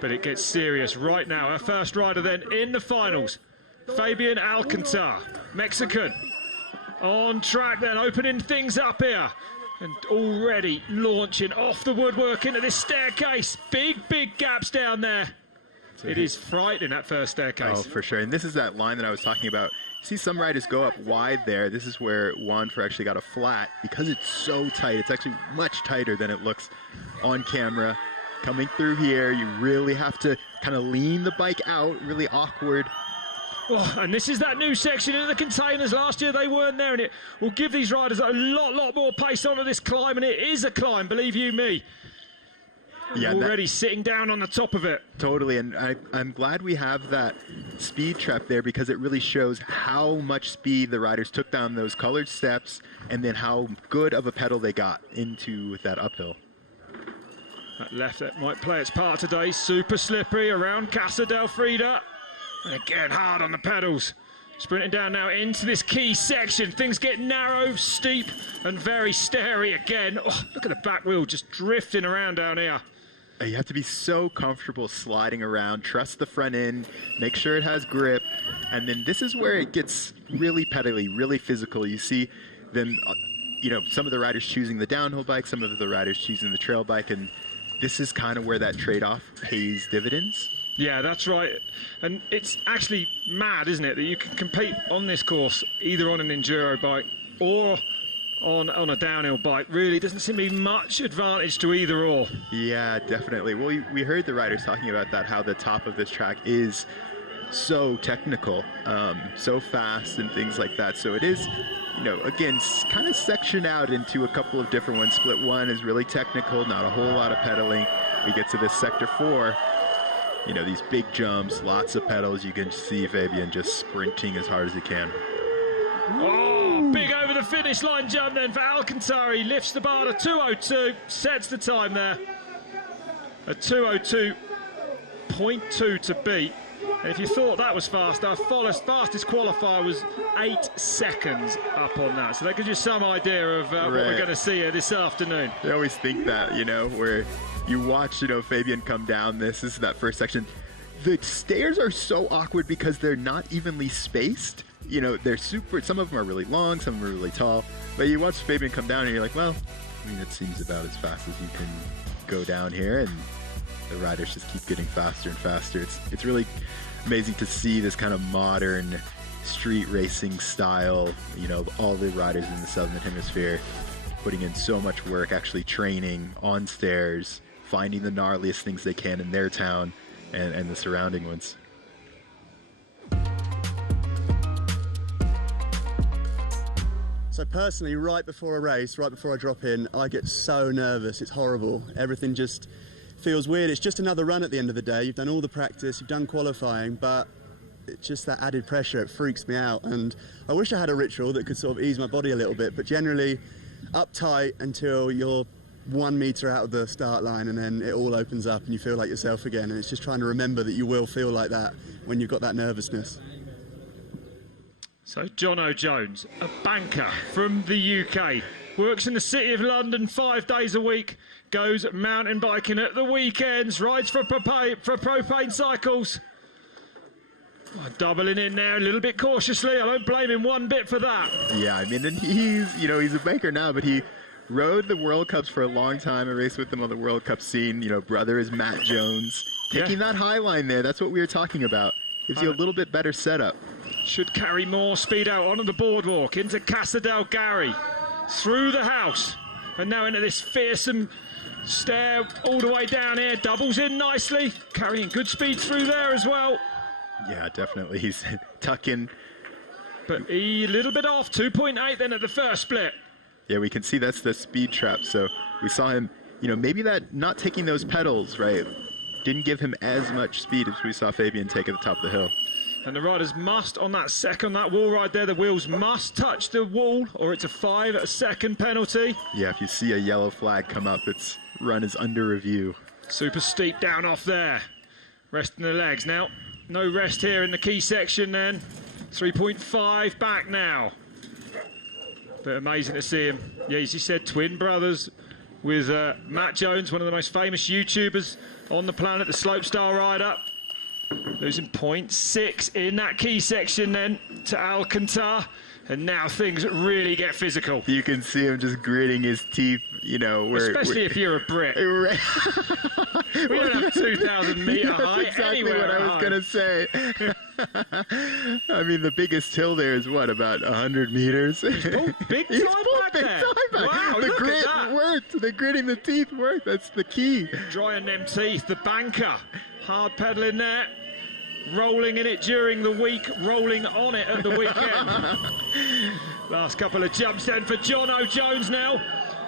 But it gets serious right now. Our first rider then in the finals, Fabián Alcantar, Mexican. On track then, opening things up here. And already launching off the woodwork into this staircase. Big gaps down there. It is frightening, that first staircase. Oh, for sure. And this is that line that I was talking about. See some riders go up wide there. This is where Juanfer actually got a flat because it's so tight. It's actually much tighter than it looks on camera. Coming through here, you really have to kind of lean the bike out, really awkward. Oh, and this is that new section in the containers. Last year they weren't there, and it will give these riders a lot more pace onto this climb, and it is a climb, believe you me. Yeah, already sitting down on the top of it. Totally, and I'm glad we have that speed trap there because it really shows how much speed the riders took down those colored steps and then how good of a pedal they got into with that uphill. That left that might play its part today. Super slippery around Casa del Frida. And again, hard on the pedals. Sprinting down now into this key section. Things get narrow, steep, and very stairy again. Oh, look at the back wheel just drifting around down here. You have to be so comfortable sliding around, trust the front end, make sure it has grip, and then this is where it gets really pedally, really physical. You see them, you know, some of the riders choosing the downhill bike, some of the riders choosing the trail bike, and this is kind of where that trade-off pays dividends. Yeah, that's right. And it's actually mad, isn't it, that you can compete on this course either on an enduro bike or on a downhill bike. Really doesn't seem to be much advantage to either or. Yeah, definitely. Well, we heard the riders talking about that, how the top of this track is so technical, so fast and things like that. So it is, you know, again, kind of sectioned out into a couple of different ones. Split 1 is really technical, not a whole lot of pedaling. We get to this sector 4, you know, these big jumps, lots of pedals. You can see Fabián just sprinting as hard as he can. Oh, big over the finish line jump then for Alcantar. He lifts the bar to 2:02, sets the time there. A 2:02.2 to beat. And if you thought that was fast, our fastest qualifier was 8 seconds up on that. So that gives you some idea of what we're going to see here this afternoon. I always think that, you know, where you watch, you know, Fabián come down this is that first section. The stairs are so awkward because they're not evenly spaced. You know, they're some of them are really long, some of them are really tall. But you watch Fabián come down and you're like, well, I mean, it seems about as fast as you can go down here. And the riders just keep getting faster and faster. It's really amazing to see this kind of modern street racing style, you know, all the riders in the Southern Hemisphere putting in so much work, actually training on stairs, finding the gnarliest things they can in their town and the surrounding ones. So personally, right before a race, right before I drop in, I get so nervous. It's horrible. Everything just feels weird. It's just another run at the end of the day. You've done all the practice, you've done qualifying, but it's just that added pressure. It freaks me out. And I wish I had a ritual that could sort of ease my body a little bit, but generally uptight until you're 1 meter out of the start line, and then it all opens up and you feel like yourself again. And it's just trying to remember that you will feel like that when you've got that nervousness. So Jono Jones, a banker from the UK, works in the City of London 5 days a week, goes mountain biking at the weekends, rides for propane cycles. Oh, doubling in there a little bit cautiously. I don't blame him one bit for that. Yeah, I mean, and he's a banker now, but he rode the World Cups for a long time. I raced with him on the World Cup scene. You know, brother is Matt Jones. Taking that high line there, that's what we were talking about. Gives you a little bit better setup. Should carry more speed out onto the boardwalk, into Casa del Gary, through the house, and now into this fearsome stair all the way down here. Doubles in nicely, carrying good speed through there as well. Yeah, definitely. He's tucking. But a little bit off, 2.8 then at the first split. Yeah, we can see that's the speed trap. So we saw him, you know, maybe that not taking those pedals, right, didn't give him as much speed as we saw Fabián take at the top of the hill. And the riders must, on that wall ride there, the wheels must touch the wall, or it's a 5-second penalty. Yeah, if you see a yellow flag come up, its run is under review. Super steep down off there. Resting the legs. Now, no rest here in the key section then. 3.5 back now. But amazing to see him. Yeah, as you said, twin brothers with Matt Jones, one of the most famous YouTubers on the planet, the slopestyle rider. Losing 0.6 in that key section then to Alcantar. And now things really get physical. You can see him just gritting his teeth, you know. Especially if you're a Brit. Right. We don't have 2,000 metre height That's exactly anywhere. what I was going to say. I mean, the biggest hill there is what, about 100 meters? Big time back there. Wow, the look grit at that. worked. The gritting the teeth worked. That's the key. Drying them teeth. The banker. Hard pedaling there. Rolling in it during the week, rolling on it at the weekend. Last couple of jumps then for Jono Jones now.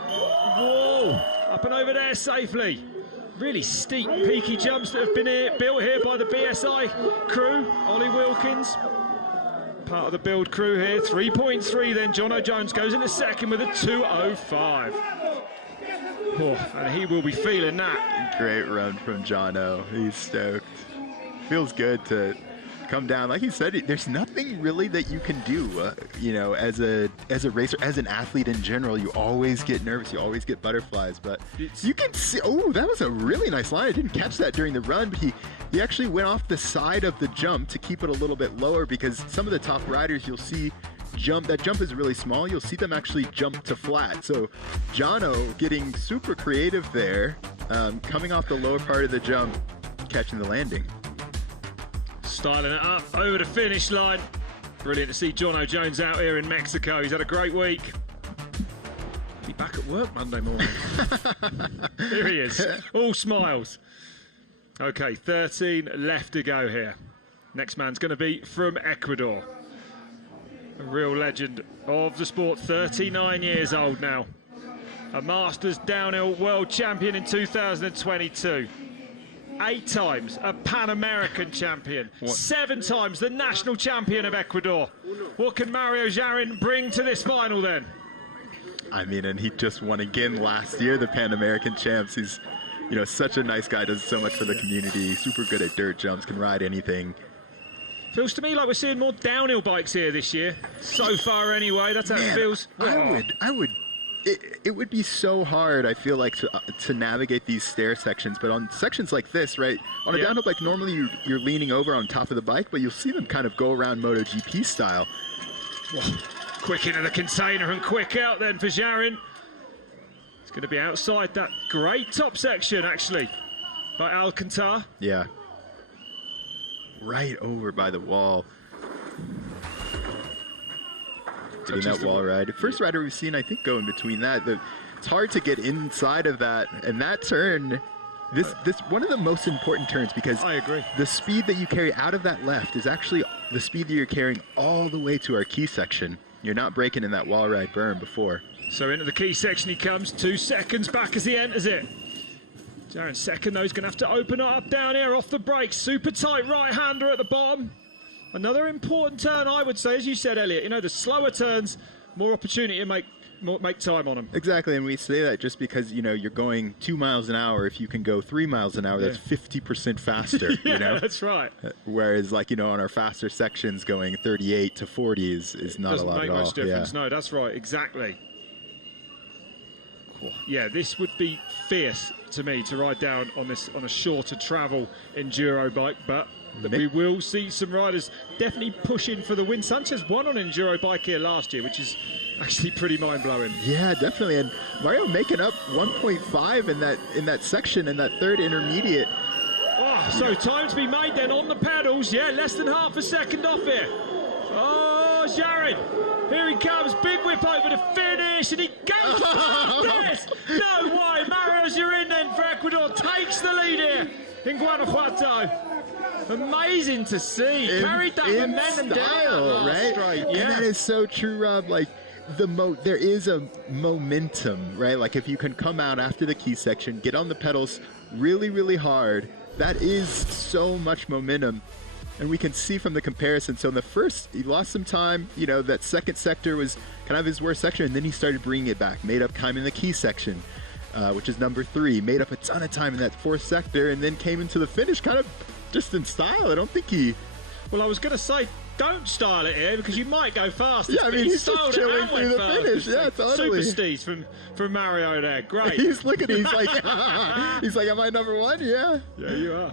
Whoa, up and over there safely. Really steep, peaky jumps that have been built here by the BSI crew. Ollie Wilkins, part of the build crew here. 3.3 then, Jono Jones goes into second with a 2:05. Oh, and he will be feeling that. Great run from Jono. He's stoked. Feels good to come down. Like he said, there's nothing really that you can do. You know, as a racer, as an athlete in general, you always get nervous. You always get butterflies. But you can see. Oh, that was a really nice line. I didn't catch that during the run, but he actually went off the side of the jump to keep it a little bit lower, because some of the top riders you'll see that jump is really small. You'll see them actually jump to flat. So Jono getting super creative there, coming off the lower part of the jump, catching the landing. Styling it up over the finish line. Brilliant to see Jono Jones out here in Mexico. He's had a great week. Be back at work Monday morning. Here he is, all smiles. Okay, 13 left to go here. Next man's going to be from Ecuador. A real legend of the sport, 39 years old now. A Masters downhill world champion in 2022. 8 times a Pan American champion. 7 times the national champion of Ecuador. What can Mario Jarrín bring to this final then? I mean, and he just won again last year, the Pan American champs. He's, you know, such a nice guy, does so much for the community, super good at dirt jumps, can ride anything. Feels to me like we're seeing more downhill bikes here this year. So far anyway, that's how it feels. It would be so hard, I feel like, to navigate these stair sections, but on sections like this, right, on a downhill bike, normally you're leaning over on top of the bike, but you'll see them kind of go around MotoGP style. Quick into the container and quick out then for Jarrín. It's going to be outside that great top section, actually, by Alcantar. Yeah. Right over by the wall. Getting that wall ride. First rider we've seen, I think, go in between that. It's hard to get inside of that. And that turn, this one of the most important turns, because I agree. The speed that you carry out of that left is actually the speed that you're carrying all the way to our key section. You're not braking in that wall ride berm before. So into the key section he comes, 2 seconds back as he enters it. Jarrín second though, he's going to have to open it up down here off the brakes. Super tight right-hander at the bottom. Another important turn, I would say, as you said, Elliot. You know, the slower turns, more opportunity to make time on them. Exactly, and we say that just because, you know, you're going 2 miles an hour. If you can go 3 miles an hour, that's 50% faster. Yeah, you know? That's right. Whereas, like, you know, on our faster sections, going 38 to 40 is not a lot at all. Doesn't make much difference. No, that's right, exactly. Yeah, this would be fierce to me to ride down on this on a shorter travel enduro bike, but we will see some riders definitely pushing for the win. Sanchez won on an enduro bike here last year, which is actually pretty mind-blowing. Yeah, definitely. And Mario making up 1.5 in that section, in that third intermediate. Oh, so time to be made then on the pedals. Yeah, less than half a second off here. Oh, Jarrín. Here he comes. Big whip over the finish, and he goes past this. No way. Mario Jarrín then for Ecuador takes the lead here in Guanajuato. Amazing to see. Carried that momentum down, right? Straight. Yeah. And that is so true, Rob. Like, there is a momentum, right? Like, if you can come out after the key section, get on the pedals really, really hard, that is so much momentum. And we can see from the comparison. So in the first, he lost some time. You know, that second sector was kind of his worst section, and then he started bringing it back. Made up time in the key section, which is number 3. Made up a ton of time in that 4th sector, and then came into the finish kind of just in style. I don't think he... Well, I was going to say, don't style it here because you might go fast. Yeah, I mean, he's just chilling through the finish. Yeah, totally. Super steez from Mario there. Great. He's looking, he's like, am I number one? Yeah. Yeah, you are.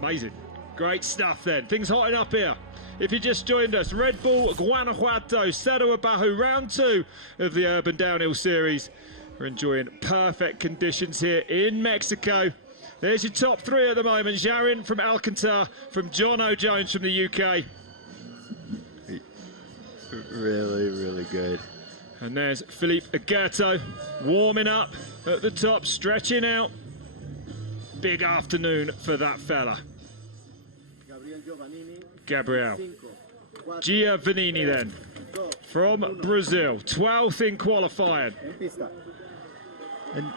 Amazing. Great stuff then. Things hotting up here. If you just joined us, Red Bull Guanajuato, Cerro Abajo, round 2 of the Urban Downhill Series. We're enjoying perfect conditions here in Mexico. There's your top 3 at the moment. Jarrín from Alcantar, from Jono Jones from the UK. Really, really good. And there's Felipe Agurto warming up at the top, stretching out. Big afternoon for that fella. Gabriel Giovannini then, from Brazil, 12th in qualifying. And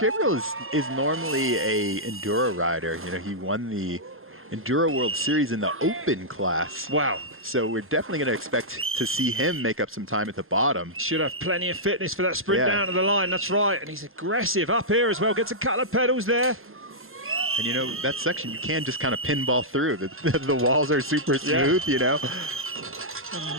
Gabriel is normally a enduro rider. You know, he won the Enduro World Series in the open class. Wow. So we're definitely going to expect to see him make up some time at the bottom. Should have plenty of fitness for that sprint down to the line, that's right. And he's aggressive up here as well, gets a couple of pedals there. And you know, that section you can just kind of pinball through. The walls are super smooth, you know.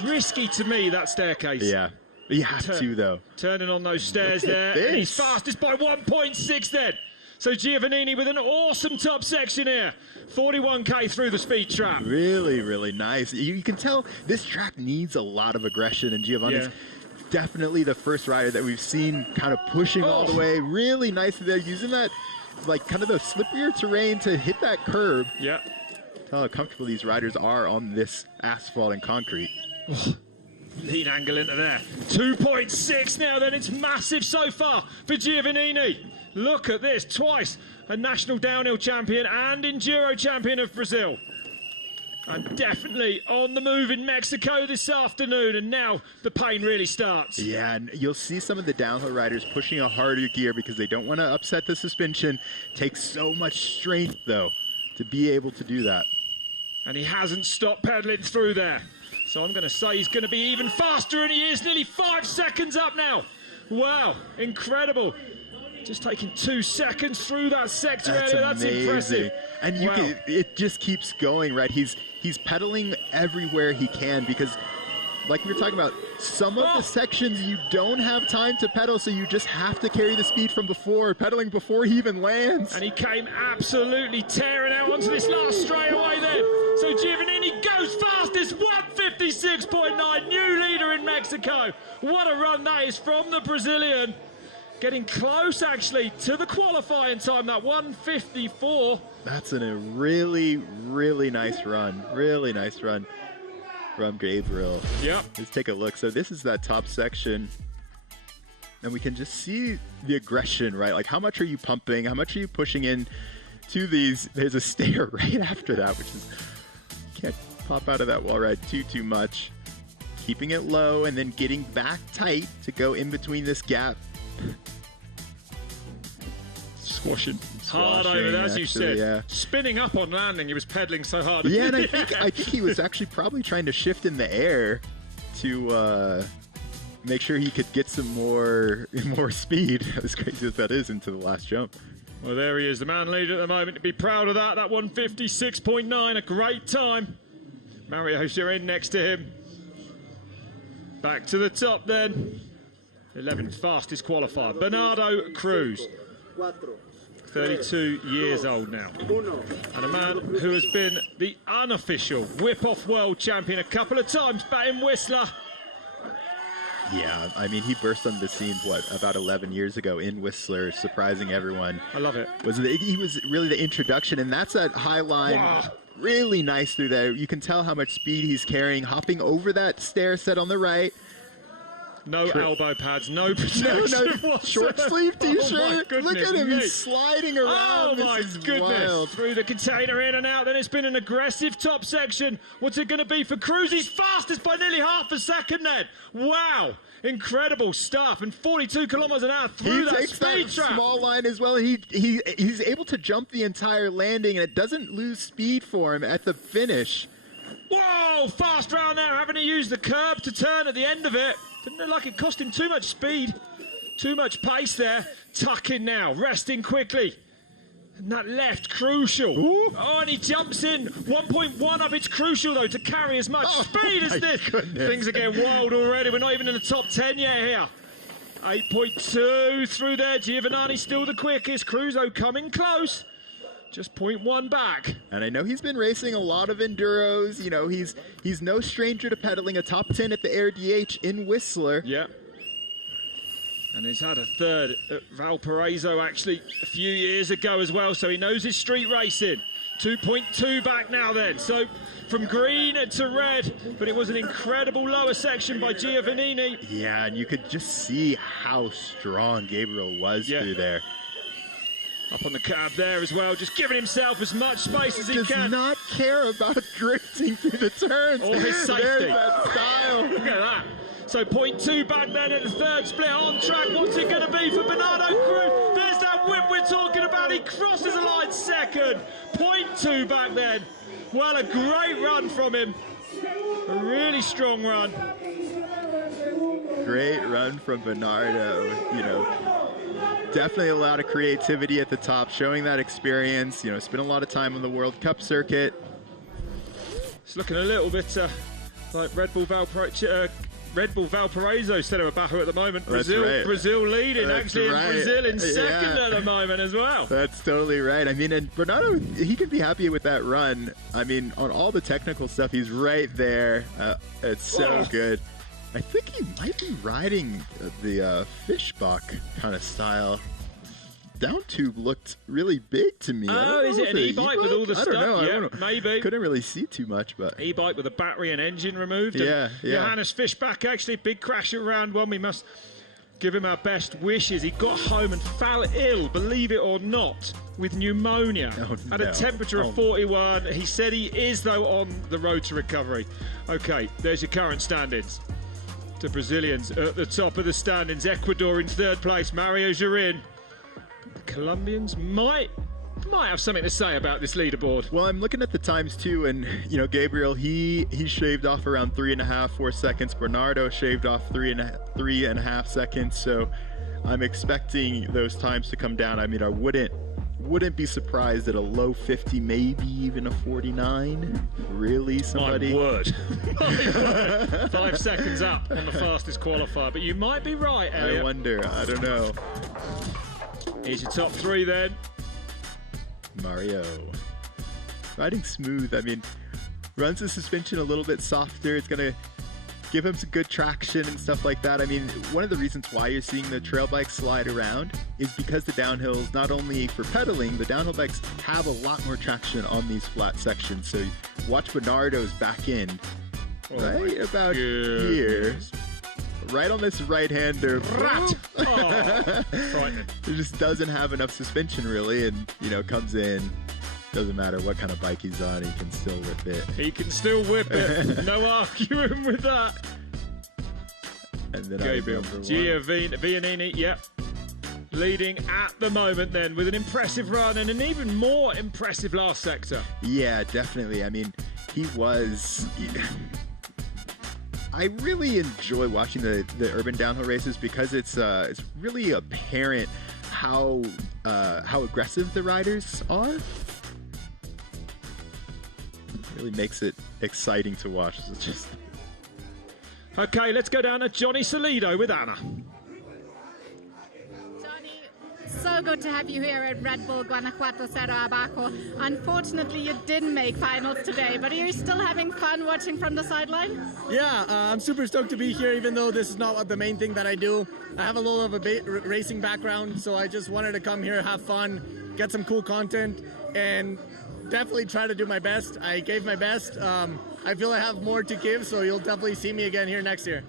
Risky to me, that staircase. Yeah. You have to, though. Turning on those stairs there. And he's fastest by 1.6 then. So Giovannini with an awesome top section here. 41k through the speed trap. Really, really nice. You can tell this track needs a lot of aggression, and Giovannini's definitely the first rider that we've seen kind of pushing all the way. Really nice there, using that, like, kind of the slippier terrain to hit that curb. Yeah. Tell how comfortable these riders are on this asphalt and concrete. Lean angle into there. 2.6 now then. It's massive so far for Giovannini. Look at this. Twice a national downhill champion and enduro champion of Brazil. And definitely on the move in Mexico this afternoon. And now the pain really starts. Yeah, and you'll see some of the downhill riders pushing a harder gear because they don't want to upset the suspension. Takes so much strength, though, to be able to do that. And he hasn't stopped pedaling through there. So I'm going to say he's going to be even faster, and he is nearly 5 seconds up now. Wow, incredible. Just taking 2 seconds through that sector area. That's impressive. And you can, it just keeps going, right? He's pedaling everywhere he can because, like we were talking about, some of the sections you don't have time to pedal, so you just have to carry the speed from before, pedaling before he even lands. And he came absolutely tearing out onto this last straightaway then. So Giovannini goes fastest, 156.9, new leader in Mexico. What a run that is from the Brazilian. Getting close, actually, to the qualifying time, that 154. That's a really, really nice run. Really nice run from Gabriel. Yep. Let's take a look. So this is that top section. And we can just see the aggression, right? Like, how much are you pumping? How much are you pushing in to these? There's a stair right after that, which is, can't pop out of that wall ride too much. Keeping it low and then getting back tight to go in between this gap. Swashing hard over there, as you said. Yeah. Spinning up on landing, he was pedaling so hard. Yeah, and I think he was actually probably trying to shift in the air to make sure he could get some more speed, as crazy as that is, into the last jump. Well, there he is, the man leader at the moment. To be proud of that 156.9, a great time. Mario Jarrín next to him. Back to the top then. 11th fastest qualifier, Bernardo Cruz, 32 years old now, and a man who has been the unofficial whip-off world champion a couple of times back in Whistler. Yeah, I mean, he burst on the scene, about 11 years ago in Whistler, surprising everyone. I love it. He was really the introduction, and that's that high line. Wow. Really nice through there. You can tell how much speed he's carrying, hopping over that stair set on the right. No elbow pads, no protection. No short sleeve t-shirt. Look at him, he's sliding around. Oh my goodness. Wild. Through the container, in and out. Then it's been an aggressive top section. What's it going to be for Cruz? He's fastest by nearly half a second then. Wow. Incredible stuff. And 42 kilometers an hour through that speed trap. Small line as well. He's able to jump the entire landing, and it doesn't lose speed for him at the finish. Whoa, fast round there, having to use the curb to turn at the end of it. Didn't look like it cost him too much speed, too much pace there. Tucking now, resting quickly. And that left, crucial. Ooh. Oh, and he jumps in. 1.1 up. It's crucial, though, to carry as much speed as this. Goodness. Things are getting wild already. We're not even in the top 10 yet here. 8.2 through there. Giovannini still the quickest. Cruzo coming close. Just 0.1 back. And I know he's been racing a lot of enduros. You know, he's no stranger to pedaling a top 10 at the Air DH in Whistler. Yeah. And he's had a third at Valparaiso actually a few years ago as well, so he knows his street racing. 2.2 back now then. So from green to red, but it was an incredible lower section by Giovannini. Yeah, and you could just see how strong Gabriel was through there. Up on the cab there as well, just giving himself as much space as he Does can. not care about drifting through the turns. Or his safety. There's that style. Look at that. So 0.2 back then at the third split on track. What's it going to be for Bernardo Cruz? There's that whip we're talking about. He crosses the line second. 0.2 back then. Well, a great run from him. A really strong run. Great run from Bernardo. You know, definitely a lot of creativity at the top, showing that experience. You know, spent a lot of time on the World Cup circuit. It's looking a little bit like Red Bull Valparaiso Cerro Abajo at the moment. Brazil leading, That's actually, right. in Brazil in second at the moment as well. That's totally right. I mean, and Bernardo, he could be happy with that run. I mean, on all the technical stuff, he's right there. It's so good. I think he might be riding the fishbuck kind of style. Down tube looked really big to me. Oh, is it an e-bike with all the stuff? I don't know. Yeah, maybe. Couldn't really see too much, but E-bike with a battery and engine removed. Yeah, and Johannes Fishback, actually, big crash at round one. We must give him our best wishes. He got home and fell ill, believe it or not, with pneumonia. At a temperature of 41. He said he is, though, on the road to recovery. Okay, there's your current standings. The Brazilians at the top of the standings. Ecuador in third place. Mario Jarrín. The Colombians might have something to say about this leaderboard. Well, I'm looking at the times too, and you know, Gabriel, he shaved off around 3.5-4 seconds. Bernardo shaved off 3.5 seconds. So I'm expecting those times to come down. I mean, I wouldn't be surprised at a low 50, maybe even a 49. Really, somebody? My word. 5 seconds up on the fastest qualifier, but you might be right, Elliot. I wonder. I don't know. Here's your top three then. Mario. Riding smooth. I mean, runs the suspension a little bit softer. It's going to give him some good traction and stuff like that. I mean, one of the reasons why you're seeing the trail bikes slide around is because the downhills, not only for pedaling, the downhill bikes have a lot more traction on these flat sections. So watch Bernardo's back end right about here. Right on this right-hander. Rat! Oh, frightening. It just doesn't have enough suspension, really, and, you know, comes in. Doesn't matter what kind of bike he's on, he can still whip it. He can still whip it. No arguing with that. And then Gabriel Giovannini, yep. Leading at the moment then with an impressive run and an even more impressive last sector. Yeah, definitely. I mean, he was... I really enjoy watching the urban downhill races because it's really apparent how aggressive the riders are. It really makes it exciting to watch. It's just... Okay, let's go down to Johnny Salido with Anna. So good to have you here at Red Bull Guanajuato Cerro Abajo. Unfortunately, you didn't make finals today, but are you still having fun watching from the sideline? Yeah, I'm super stoked to be here, even though this is not the main thing that I do. I have a little of a racing background, so I just wanted to come here, have fun, get some cool content, and definitely try to do my best. I gave my best. I feel I have more to give, so you'll definitely see me again here next year.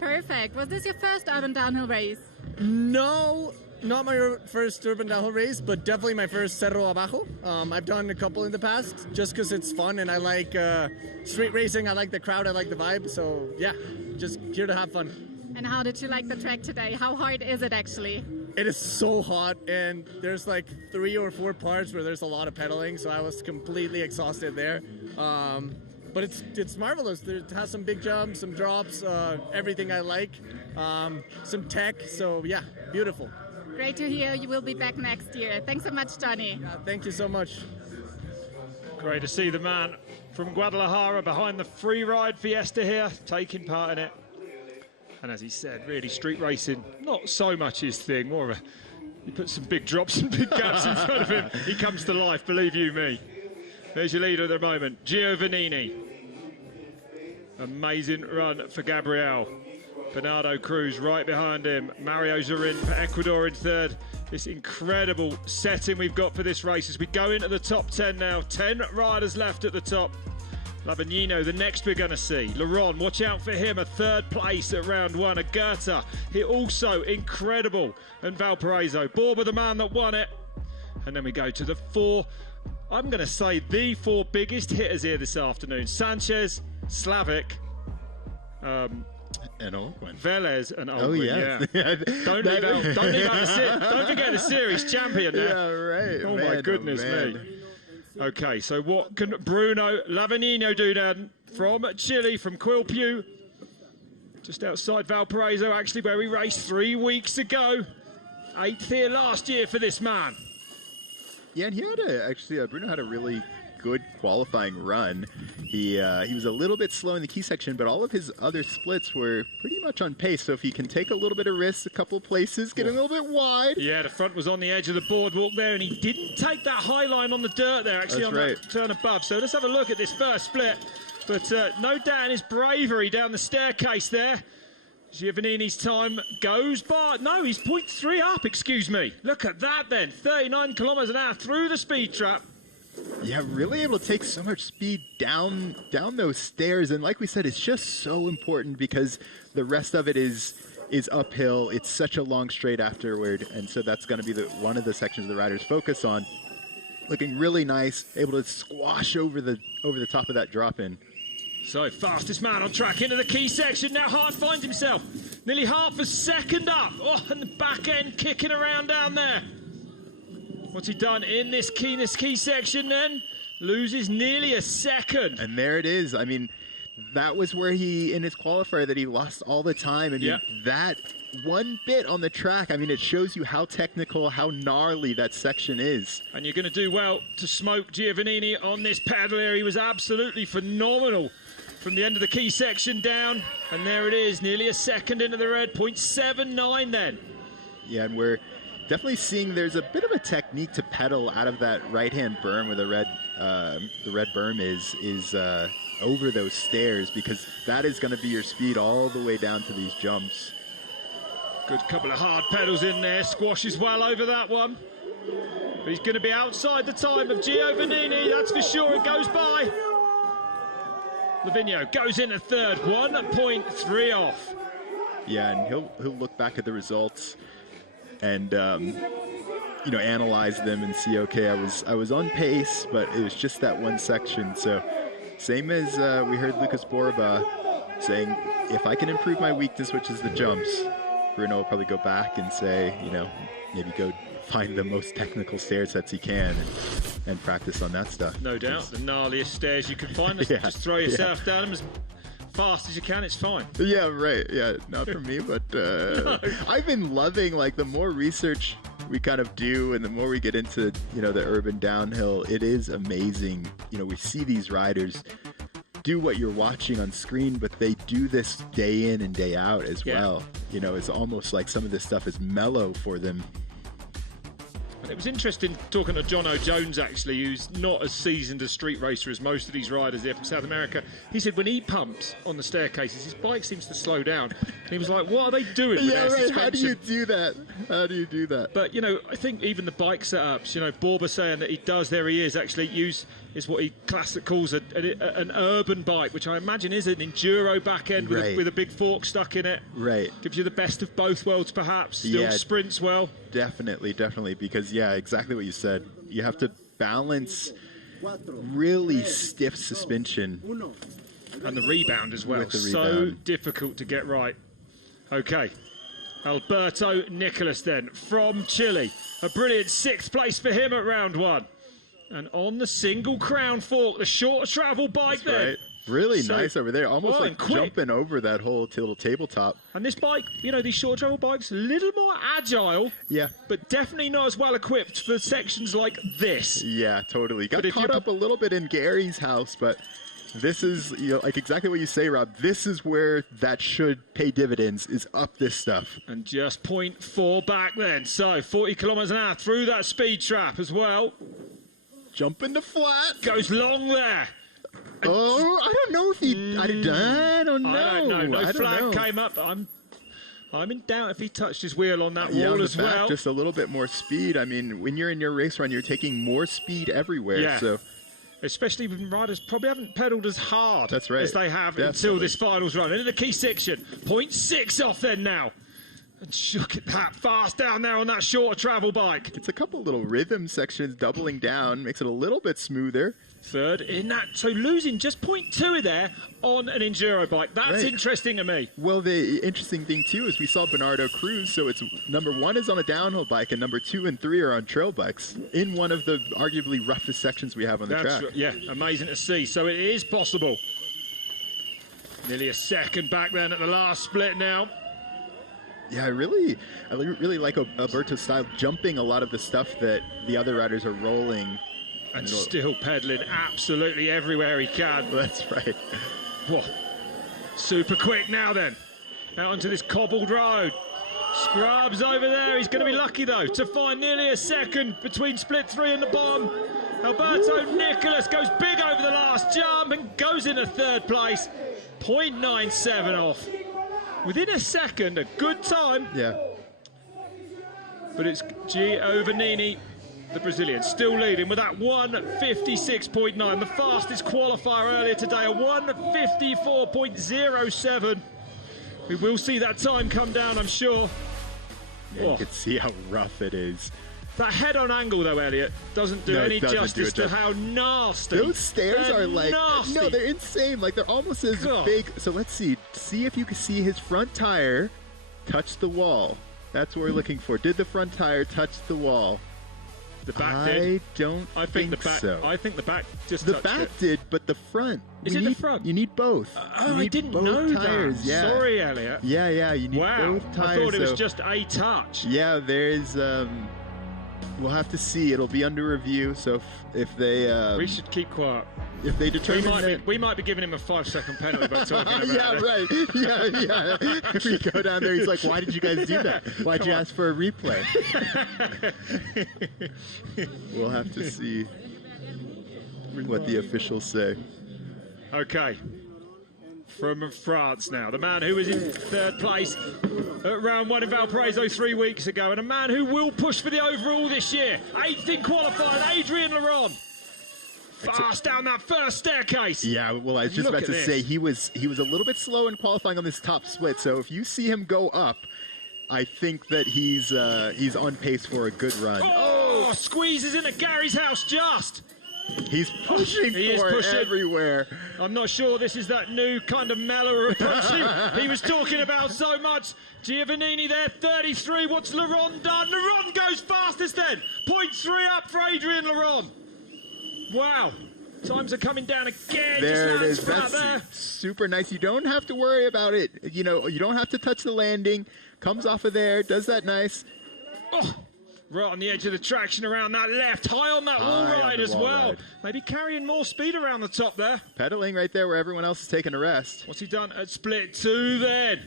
Perfect. Was this your first urban downhill race? No. Not my first urban downhill race, but definitely my first Cerro Abajo. I've done a couple in the past just because it's fun and I like street racing. I like the crowd. I like the vibe. So yeah, just here to have fun. And how did you like the track today? How hard is it actually? It is so hot and there's like 3 or 4 parts where there's a lot of pedaling. So I was completely exhausted there. But it's marvelous. It has some big jumps, some drops, everything I like. Some tech. So yeah, beautiful. Great to hear you will be back next year. Thanks so much, Johnny. Yeah, thank you so much. Great to see the man from Guadalajara behind the free ride fiesta here, taking part in it. And as he said, really street racing, not so much his thing, more of a, you put some big drops and big gaps in front of him, he comes to life, believe you me. There's your leader at the moment, Giovannini. Amazing run for Gabriel. Bernardo Cruz right behind him. Mario Jarrín for Ecuador in third. This incredible setting we've got for this race as we go into the top 10 now. 10 riders left at the top. Lavagnino, the next we're going to see. Loron, watch out for him, a third place at round one. Agurto, he also incredible. And Valparaiso, Borba, the man that won it. And then we go to the four, I'm going to say the four biggest hitters here this afternoon. Sanchez, Slavik, and Holguín. Velez and Holguín. Oh, yes. Yeah. Don't forget the series champion there. Yeah, right. Oh, man, my goodness man. me. Okay, so what can Bruno Lavagnino do then from Chile, from Quilpue, just outside Valparaiso, actually, where we raced 3 weeks ago. 8th here last year for this man. Yeah, and he had Bruno had a really good qualifying run. He was a little bit slow in the key section, but all of his other splits were pretty much on pace. So if he can take a little bit of risk, a couple of places, get a little bit wide. Yeah, the front was on the edge of the boardwalk there, and he didn't take that high line on the dirt there, actually. That's on right. That turn above. So let's have a look at this first split. But no doubt in his bravery down the staircase there. Giovannini's time goes by. No, he's 0.3 up, excuse me. Look at that then. 39 kilometers an hour through the speed trap. Yeah, really able to take so much speed down those stairs. And like we said, it's just so important because the rest of it is uphill. It's such a long straight afterward. And so that's going to be one of the sections the riders focus on. Looking really nice, able to squash over the top of that drop-in. So, fastest man on track into the key section. Now Hart finds himself nearly half a second up. Oh, and the back end kicking around down there. What's he done in this key section then? Loses nearly a second. And there it is. I mean, that was where in his qualifier, that he lost all the time. I mean, that one bit on the track, I mean, it shows you how technical, how gnarly that section is. And you're going to do well to smoke Giovannini on this pedal here. He was absolutely phenomenal from the end of the key section down. And there it is, nearly a second into the red, 0.79 then. Yeah, and we're definitely seeing there's a bit of a technique to pedal out of that right-hand berm where the red berm is over those stairs, because that is going to be your speed all the way down to these jumps. Good couple of hard pedals in there, squashes well over that one. But he's going to be outside the time of Giovannini, that's for sure. It goes by. Lavigno goes in at third, 1.3 off. Yeah, and he'll look back at the results and analyze them and see, okay, I was on pace, but it was just that one section. So same as we heard Lucas Borba saying, if I can improve my weakness, which is the jumps, Bruno will probably go back and say, maybe go find the most technical stair sets he can and practice on that stuff. No doubt, the gnarliest stairs you can find. Just throw yourself down them as fast as you can, it's fine. Yeah, right. Yeah, not for me, but no. I've been loving, the more research we kind of do and the more we get into, the urban downhill, it is amazing. We see these riders do what you're watching on screen, but they do this day in and day out as well. It's almost like some of this stuff is mellow for them. And it was interesting talking to Jono Jones, actually, who's not as seasoned a street racer as most of these riders there from South America. He said when he pumps on the staircases, his bike seems to slow down. And he was like, what are they doing with their suspension? How do you do that? How do you do that? But, I think even the bike setups, Borba saying that he does, there he is, actually is what he calls an urban bike, which I imagine is an enduro back end with a big fork stuck in it. Right. Gives you the best of both worlds, perhaps. Still sprints well. Definitely, because, exactly what you said. You have to balance really stiff suspension. And the rebound as well. So difficult to get right. Okay. Alberto Nícolas then, from Chile. A brilliant 6th place for him at round one. And on the single crown fork, the shorter travel bike there. Really nice over there, almost like jumping over that whole little tabletop. And this bike, you know, these short travel bikes, a little more agile. Yeah. But definitely not as well equipped for sections like this. Yeah, totally. Got caught up a little bit in Gary's house, but this is, you know, like exactly what you say, Rob. This is where that should pay dividends, is up this stuff. And just 0.4 back then. So 40 kilometers an hour through that speed trap as well. Jumping to flat. Goes long there. Oh, I don't know if he. I don't know. I don't know. No flag came up. I'm in doubt if he touched his wheel on that wall as well. Just a little bit more speed. I mean, when you're in your race run, you're taking more speed everywhere. Yeah. So, especially when riders probably haven't pedalled as hard as they have until this finals run. Into the key section. 0.6 off then now. And shook it that fast down there on that shorter travel bike. It's a couple little rhythm sections doubling down, makes it a little bit smoother. Third in that, so losing just 0.2 there on an enduro bike. That's interesting to me. Well, the interesting thing too is we saw Bernardo Cruz, so it's number 1 is on a downhill bike and number 2 and 3 are on trail bikes in one of the arguably roughest sections we have on the track. Yeah, amazing to see. So it is possible. Nearly a second back then at the last split now. Yeah, I really like Alberto's style, jumping a lot of the stuff that the other riders are rolling. And still pedaling absolutely everywhere he can. That's right. Whoa. Super quick now then. Out onto this cobbled road. Scrubs over there. He's going to be lucky though to find nearly a second between split 3 and the bottom. Alberto Nícolas goes big over the last jump and goes into 3rd place. 0.97 off. Within a second, a good time. Yeah. But it's Giovannini, the Brazilian, still leading with that 1:56.9, the fastest qualifier earlier today, a 1:54.07. We will see that time come down, I'm sure. Yeah, you can see how rough it is. That head-on angle, though, Elliot, doesn't do any justice to how nasty. Those stairs are like, nasty. No, they're insane. Like, they're almost as big. So let's see. See if you can see his front tire touch the wall. That's what we're looking for. Did the front tire touch the wall? The back did. I think the back, so. I think the back just touched it. The back did, but the front. Is it the front? You need both. I didn't know tires. that. Yeah. Sorry, Elliot. Yeah, you need both tires. I thought it was just a touch. Yeah, there's... we'll have to see. It'll be under review, so if they... we should keep quiet. If they determine we might be giving him a 5-second penalty by talking about yeah, it. Right. Yeah. If we go down there, he's like, why did you guys do that? Why'd you ask for a replay? We'll have to see what the officials say. Okay. From France now, the man who was in 3rd place at round 1 in Valparaiso 3 weeks ago, and a man who will push for the overall this year. 8th in qualifying, Adrien Loron. Fast down that first staircase. Yeah, well, I was just about to say he was a little bit slow in qualifying on this top split. So if you see him go up, I think that he's on pace for a good run. Oh, squeezes into Gary's house just. He's pushing everywhere. I'm not sure this is that new kind of mellower approach he was talking about so much. Giovannini there, 33. What's Loron done? Loron goes fastest then. 0.3 up for Adrien Loron. Wow. Times are coming down again. There it is. That's super nice. You don't have to worry about it. You know, you don't have to touch the landing. Comes off of there, does that nice. Oh. Right on the edge of the traction around that left, high on that wall ride as well. Maybe carrying more speed around the top there. Pedaling right there where everyone else is taking a rest. What's he done at split 2 then?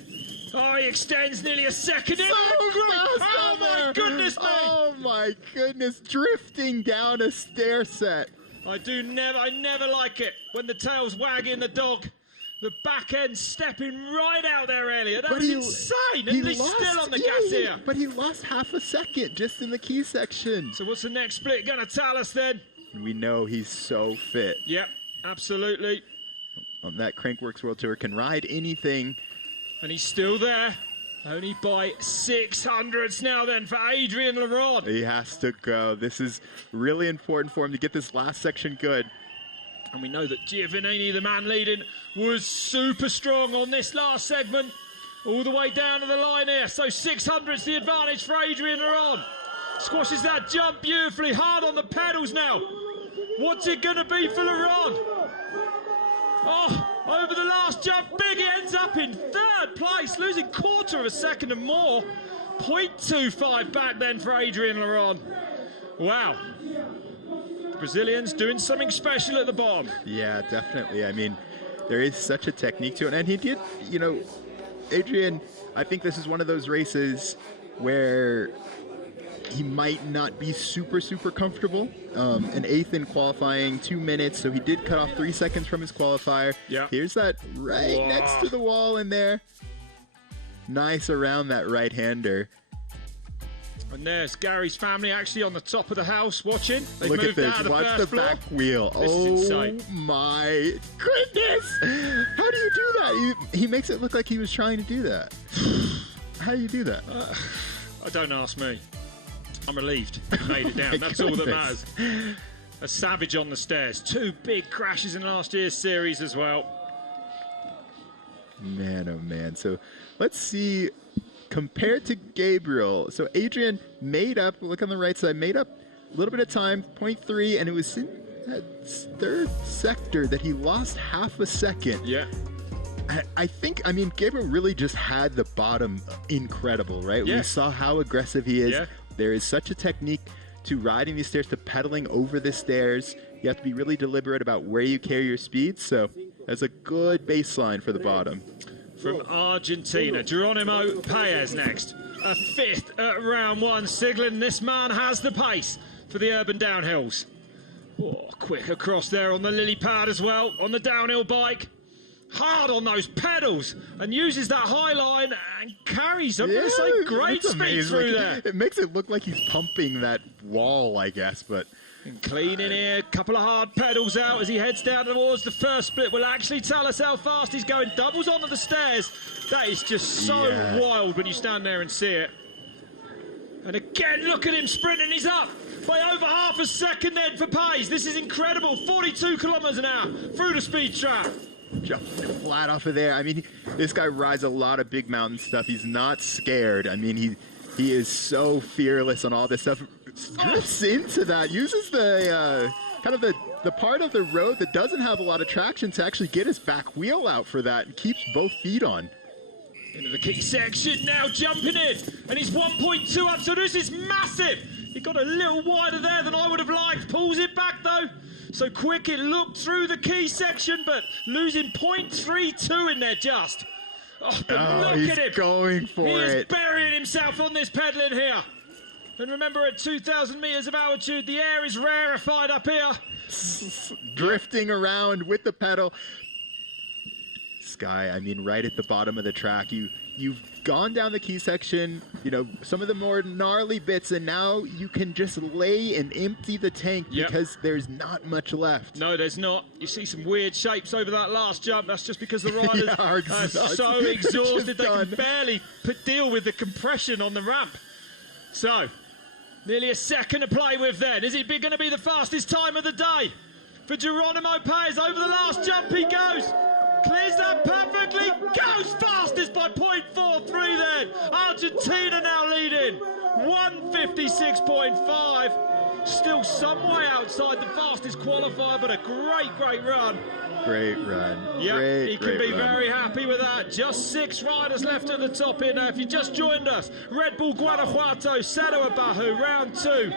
Oh, he extends nearly a second. Oh my goodness me! Oh my goodness, drifting down a stair set. I never like it when the tail's wagging the dog. The back end stepping right out there, Elliot. That was insane. And he's still on the gas here. But he lost half a second just in the key section. So what's the next split going to tell us then? And we know he's so fit. Yep, absolutely. On that Crankworks World Tour, can ride anything. And he's still there. Only by 600ths now then for Adrien Loron. He has to go. This is really important for him to get this last section good. And we know that Giovannini, the man leading, was super strong on this last segment. All the way down to the line here. So 600's the advantage for Adrien Loron. Squashes that jump beautifully. Hard on the pedals now. What's it going to be for Loron? Oh, over the last jump, big, he ends up in third place, losing quarter of a second and more. 0.25 back then for Adrien Loron. Wow. The Brazilians doing something special at the bottom. Yeah, definitely. I mean, there is such a technique to it. And he did, you know, Adrien, I think this is one of those races where he might not be super comfortable. An 8th in qualifying, 2 minutes, so he did cut off 3 seconds from his qualifier. Yeah. Here's that right next to the wall in there. Nice around that right-hander. And there's Gary's family actually on the top of the house watching. They've Look at moved out this. of the Watch first the floor. back wheel. This is insane. My goodness. How do you do that? He makes it look like he was trying to do that. How do you do that? Don't ask me. I'm relieved he made it down. That's all that matters. A savage on the stairs. 2 big crashes in last year's series as well. Man, oh man. So let's see, compared to Gabriel, so Adrien made up, look on the right side, made up a little bit of time, 0.3, and it was in that third sector that he lost half a second. Yeah. I think, I mean, Gabriel really just had the bottom incredible, right? Yeah. We saw how aggressive he is. Yeah. There is such a technique to riding these stairs, to pedaling over the stairs. You have to be really deliberate about where you carry your speed. So that's a good baseline for the bottom. From Argentina, Jeronimo Paez next. A 5th at round 1, signaling this man has the pace for the urban downhills. Oh, quick across there on the lily pad as well, on the downhill bike. Hard on those pedals and uses that high line and carries, I'm going to say, great speed through there. It makes it look like he's pumping that wall, I guess, but... And clean in here, couple of hard pedals out as he heads down towards the first split. Will actually tell us how fast he's going. Doubles onto the stairs. That is just so wild when you stand there and see it. And again, look at him sprinting. He's up by over half a second then for Paez. This is incredible. 42 kilometers an hour through the speed trap. Jumping flat off of there. I mean, this guy rides a lot of big mountain stuff. He's not scared. I mean, he is so fearless on all this stuff. Drifts into that, uses the kind of the part of the road that doesn't have a lot of traction to actually get his back wheel out for that and keeps both feet on. Into the key section now, jumping in, and he's 1.2 up, so this is massive. He got a little wider there than I would have liked. Pulls it back though. So quick it looked through the key section, but losing 0.32 in there just. Oh, but look at him. Going for it. He is it. burying himself on this pedaling here. And remember, at 2,000 meters of altitude, the air is rarefied up here. Drifting around with the pedal. Sky, I mean, right at the bottom of the track, you've gone down the key section, you know, some of the more gnarly bits, and now you can just lay and empty the tank because there's not much left. No, there's not. You see some weird shapes over that last jump. That's just because the riders are so exhausted they can barely deal with the compression on the ramp. So, nearly a second to play with then. Is it going to be the fastest time of the day? For Jeronimo Paez, over the last jump he goes. Clears that perfectly, goes fastest by 0.43 then. Argentina now leading, 1:56.5. Still some way outside the fastest qualifier, but a great run. Great run. Yeah, he can be very happy with that. Just 6 riders left at the top here now. If you just joined us, Red Bull Guanajuato, Cerro Abajo, round 2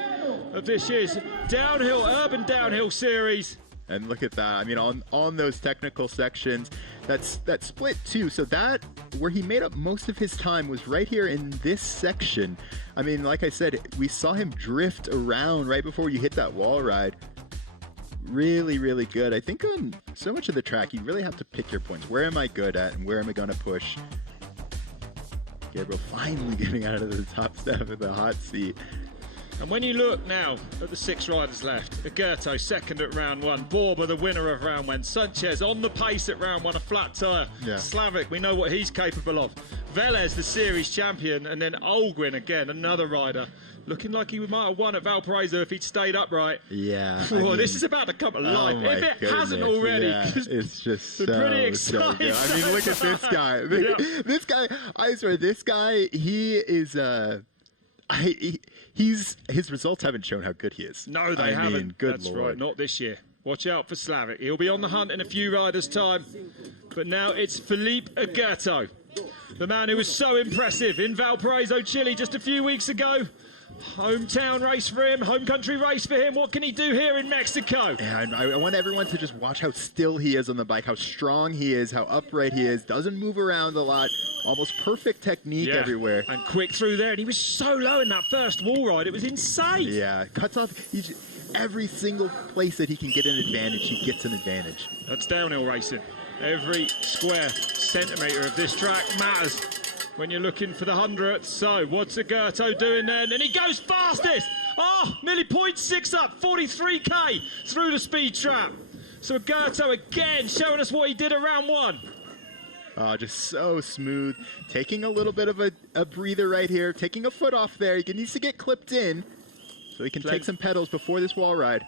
of this year's urban downhill series. And look at that. I mean, on those technical sections, that split too. So that, where he made up most of his time was right here in this section. I mean, like I said, we saw him drift around right before you hit that wall ride. Really good. I think on so much of the track, you really have to pick your points. Where am I good at and where am I going to push? Gabriel finally getting out of the top step of the hot seat. And when you look now at the 6 riders left, Agurto second at round 1, Borba the winner of round 1, Sanchez on the pace at round 1, a flat tyre, Slavik, we know what he's capable of, Velez the series champion, and then Holguín again, another rider, looking like he might have won at Valparaiso if he'd stayed upright. Yeah. Whoa, this is is about to come alive, if it hasn't already. Yeah, it's just so pretty exciting. I mean, look at this guy. This guy, I swear, this guy, he is... his results haven't shown how good he is. No, they haven't. Good That's Lord. right, not this year. Watch out for Slavik. He'll be on the hunt in a few riders' time. But now it's Felipe Agurto, the man who was so impressive in Valparaiso, Chile just a few weeks ago. Hometown race for him, home country race for him. What can he do here in Mexico? Yeah, I want everyone to just watch how still he is on the bike, how strong he is, how upright he is, doesn't move around a lot, almost perfect technique everywhere. And quick through there, and he was so low in that first wall ride, it was insane. Yeah, cuts off every single place that he can get an advantage, he gets an advantage. That's downhill racing. Every square centimetre of this track matters when you're looking for the 100th. So what's Agurto doing then? And he goes fastest! Oh, nearly 0.6 up, 43k through the speed trap. So Agurto again showing us what he did at round 1. Just so smooth. Taking a little bit of a breather right here, taking a foot off there. He needs to get clipped in so he can take some pedals before this wall ride.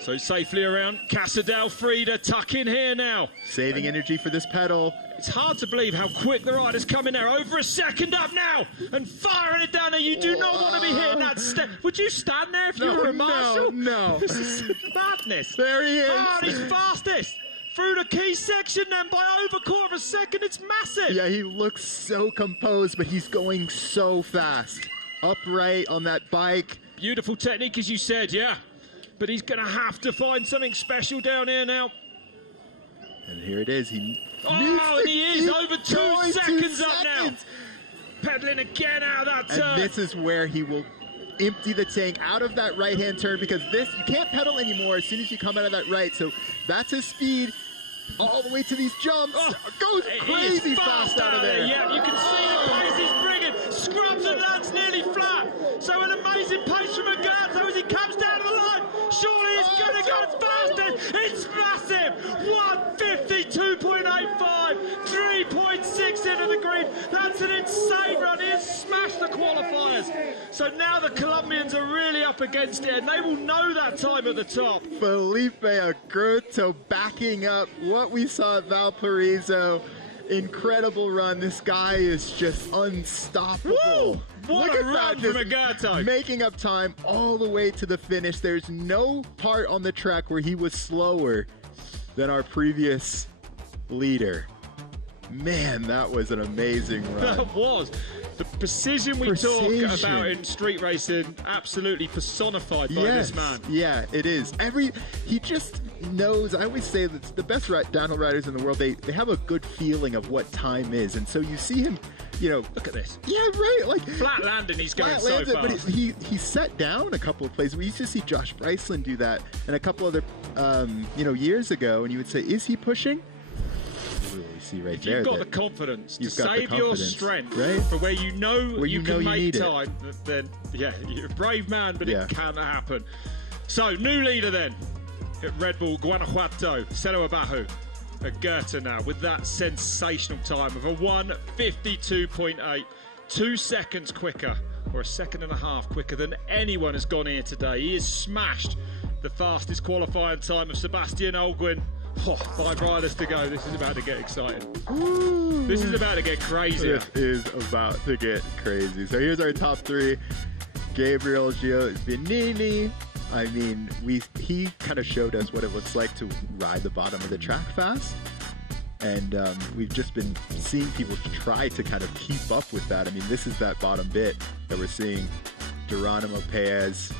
So safely around Casa del Frida, tuck in here now. Saving energy for this pedal. It's hard to believe how quick the rider's coming there. Over a second up now and firing it down there. You do not want to be hitting that step. Would you stand there if you were a marshal? No. This is madness. There he is. Oh, and he's fastest. Through the key section then by over a quarter of a second. It's massive. Yeah, he looks so composed, but he's going so fast. Upright on that bike. Beautiful technique, as you said, yeah. But he's going to have to find something special down here now. And here it is. And he is over 2 seconds up now. Pedaling again out of that turn. And this is where he will empty the tank out of that right-hand turn, because you can't pedal anymore as soon as you come out of that right. So that's his speed all the way to these jumps. Goes crazy fast out of there. Yeah, you can see the pace he's bringing. Scrubs and lands nearly flat. So an amazing pace from Agurto as he comes down to the line. Surely he's going to go faster. It's massive. 152.85. 3.6 into the green. That's an insane run. He has smashed the qualifiers. So now the Colombians are really up against it, and they will know that time at the top. Felipe Agurto backing up what we saw at Valparaiso. Incredible run. This guy is just unstoppable. Woo! What a run from Agurto. Making up time all the way to the finish. There's no part on the track where he was slower than our previous leader. Man, that was an amazing run. That was. The precision we talk about in street racing, absolutely personified by this man. Yeah, it is. He just knows. I always say that the best downhill riders in the world, they have a good feeling of what time is. And so you see him, look at this. Yeah, right. Like flat landing, he's going so fast. But he set down a couple of places. We used to see Josh Bryceland do that, and a couple other, years ago. And you would say, is he pushing? Right, you've got the confidence to save your strength for where you know you can make time, then yeah, you're a brave man, but it can happen. So new leader then at Red Bull Guanajuato, Cerro Abajo, Agurto now with that sensational time of a 1:52.8, 2 seconds quicker, or a second and a half quicker than anyone has gone here today. He has smashed the fastest qualifying time of Sebastian Holguín. 5 riders to go. This is about to get exciting. Ooh. This is about to get crazy. This is about to get crazy. So here's our top 3. Gabriel Giovannini. I mean, he kind of showed us what it looks like to ride the bottom of the track fast. And we've just been seeing people try to kind of keep up with that. I mean, this is that bottom bit that we're seeing. Jeronimo Paez.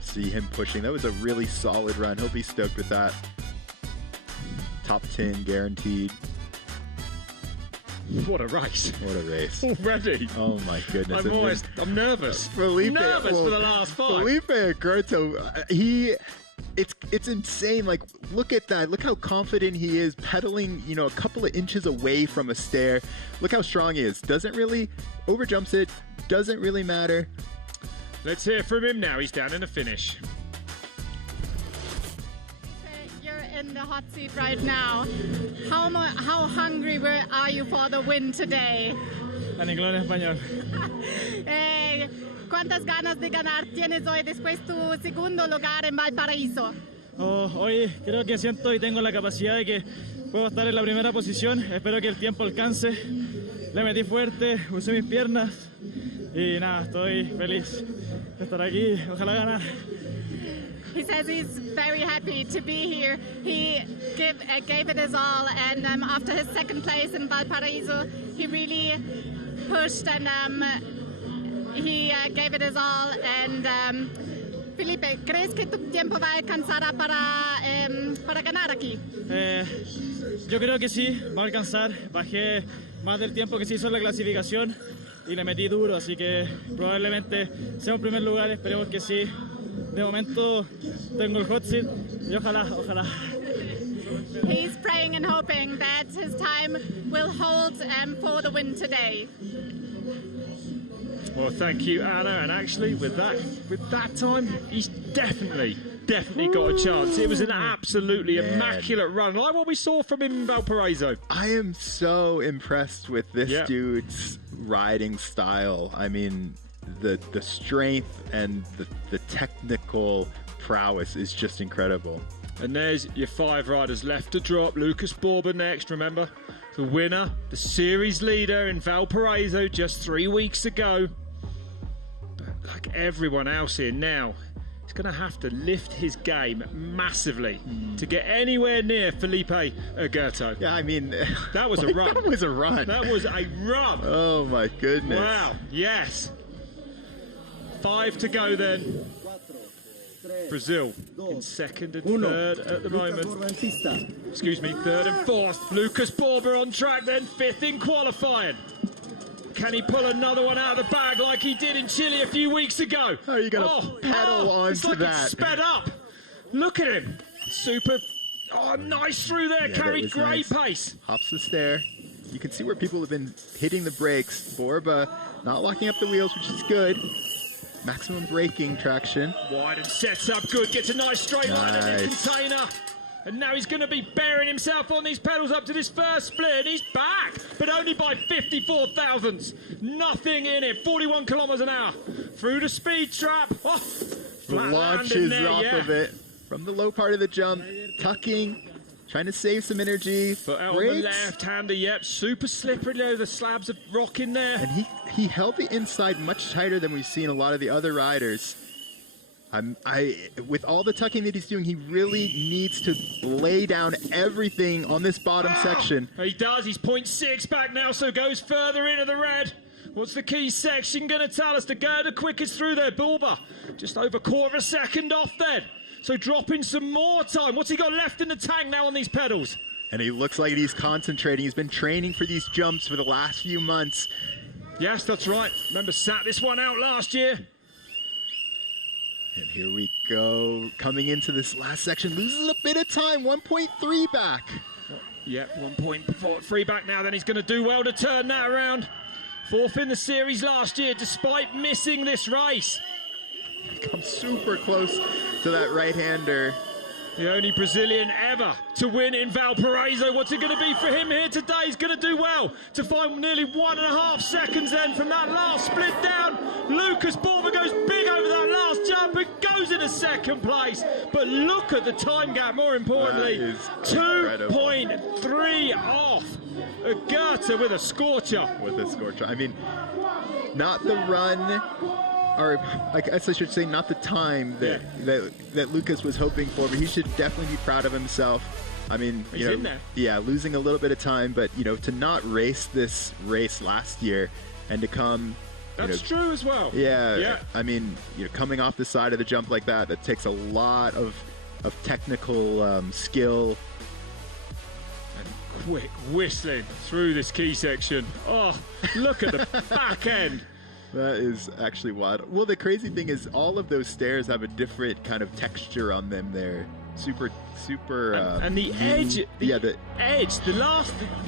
See him pushing. That was a really solid run. He'll be stoked with that. Top 10 guaranteed. What a race. What a race. Already. Oh my goodness. I'm nervous. Nervous for the last 5. Felipe Agurto, it's insane. Like, look at that. Look how confident he is pedaling, a couple of inches away from a stair. Look how strong he is. Doesn't really overjumps it. Doesn't really matter. Let's hear from him now. He's down in the finish. You're in the hot seat right now. How hungry are you for the win today? En inglés en español. ¿Cuántas ganas de ganar tienes hoy después tu segundo lugar en Valparaíso? Hoy creo que siento y tengo la capacidad de que puedo estar en la primera posición. Espero que el tiempo alcance. Le metí fuerte, usé mis piernas y nada, estoy feliz de estar aquí. Ojalá ganar. He says he's very happy to be here. He gave it his all, and after his second place in Valparaiso, he really pushed and he gave it his all. And Felipe, ¿crees que tu tiempo va a alcanzar para ganar aquí? Yo creo que sí, va a alcanzar. Bajé más del tiempo que se hizo en la clasificación y le metí duro, así que probablemente sea un primer lugar, esperemos que sí. De momento tengo el hot seat y ojalá. He's praying and hoping that his time will hold for the win today. Well, thank you, Anna. And actually, with that time, he's definitely got a chance. It was an absolutely immaculate run, like what we saw from him in Valparaiso. I am so impressed with this dude's riding style. I mean, the strength and the technical prowess is just incredible. And there's your 5 riders left to drop. Lucas Borba next, remember? The winner, the series leader in Valparaiso just 3 weeks ago. But like everyone else here now, he's going to have to lift his game massively to get anywhere near Felipe Agurto. Yeah, I mean... That was a run. That was a run. That was a run. Oh, my goodness. Wow, yes. 5 to go then. Brazil in second and third at the moment. Excuse me, third and fourth. Lucas Borba on track then, 5th in qualifying. Can he pull another one out of the bag like he did in Chile a few weeks ago? How are you going to pedal onto it's like that? It's sped up. Look at him. Super. Oh, nice through there. Carried great pace. Hops the stair. You can see where people have been hitting the brakes. Borba not locking up the wheels, which is good. Maximum braking traction. Wide and sets up good, gets a nice straight line in his container. And now he's going to be bearing himself on these pedals up to this first split, and he's back, but only by 54 thousandths. Nothing in it, 41 kilometers an hour. Through the speed trap. Oh, flat launches there, off of it from the low part of the jump, tucking, trying to save some energy. Foot out on the left-hander, yep, super slippery though, the slabs of rock in there. And he held the inside much tighter than we've seen a lot of the other riders. With all the tucking that he's doing, he really needs to lay down everything on this bottom section. He does, he's 0.6 back now, so goes further into the red. What's the key section going to tell us to go the quickest through there? Borba, just over a quarter of a second off then. So dropping some more time. What's he got left in the tank now on these pedals? And he looks like he's concentrating. He's been training for these jumps for the last few months. Yes, that's right. Remember, sat this one out last year. And here we go. Coming into this last section, loses a bit of time. 1.3 back. Yeah, 1.3 back now. Then he's going to do well to turn that around. 4th in the series last year, despite missing this race. Comes super close to that right-hander. The only Brazilian ever to win in Valparaiso. What's it going to be for him here today? He's going to do well to find nearly 1.5 seconds then from that last split down. Lucas Borba goes big over that last jump and goes into second place. But look at the time gap, more importantly. 2.3 off. Agurto with a scorcher. I mean, not the run, or I guess I should say not the time that Lucas was hoping for, but he should definitely be proud of himself. I mean, he's in there. Yeah, losing a little bit of time, but to not race this race last year and to come. That's true as well. Yeah. I mean, coming off the side of the jump like that takes a lot of technical skill. Quick whistling through this key section. Oh, look at the back end. That is actually wild. Well, the crazy thing is all of those stairs have a different kind of texture on them. They're super and the edge, the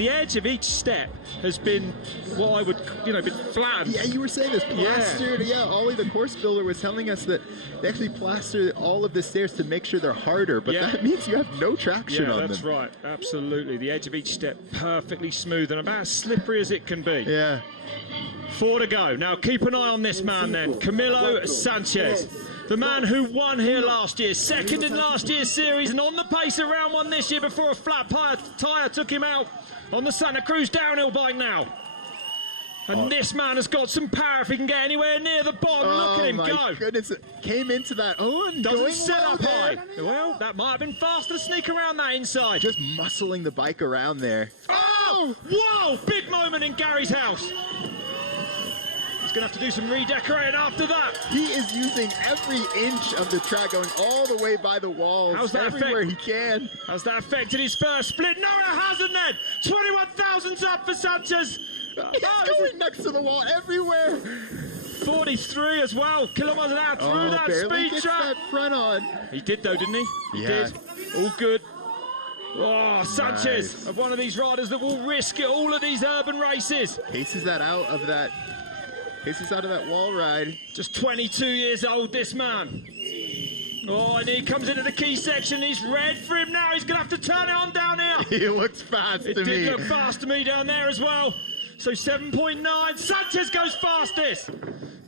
edge of each step has been what I would, been flattened. Yeah, you were saying this plastered. Yeah, Ollie, the course builder, was telling us that they actually plaster all of the stairs to make sure they're harder, but that means you have no traction on them. Yeah, that's right. Absolutely. The edge of each step perfectly smooth and about as slippery as it can be. Yeah. 4 to go. Now keep an eye on this man then, Camilo Sánchez. The man who won here last year, second in last year's series, and on the pace of round 1 this year before a flat tyre took him out on the Santa Cruz downhill bike now. And this man has got some power if he can get anywhere near the bottom. Look at him go. Oh my goodness, came into that. Oh, and Doesn't going set low up there. high. Well, that might have been faster to sneak around that inside. Just muscling the bike around there. Oh! Whoa! Big moment in Gary's house. He's going to have to do some redecorating after that. He is using every inch of the track, going all the way by the walls. How's that everywhere he can. Has that affected his first split? No, it hasn't then. 21,000's up for Sanchez. He's going next to the wall everywhere. 43 as well. Kilometers an hour through that barely speed gets trap. that front on. He did though, didn't he? He Yeah. did. All good. Oh, Sanchez, Nice. of one of these riders that will risk it all of these urban races. Paces that out of that. Paces out of that wall ride. Just 22 years old, this man. Oh, and he comes into the key section. He's red for him now. He's going to have to turn it on down here. He looks fast It to me. did look fast to me down there as well. So 7.9. Sanchez goes fastest.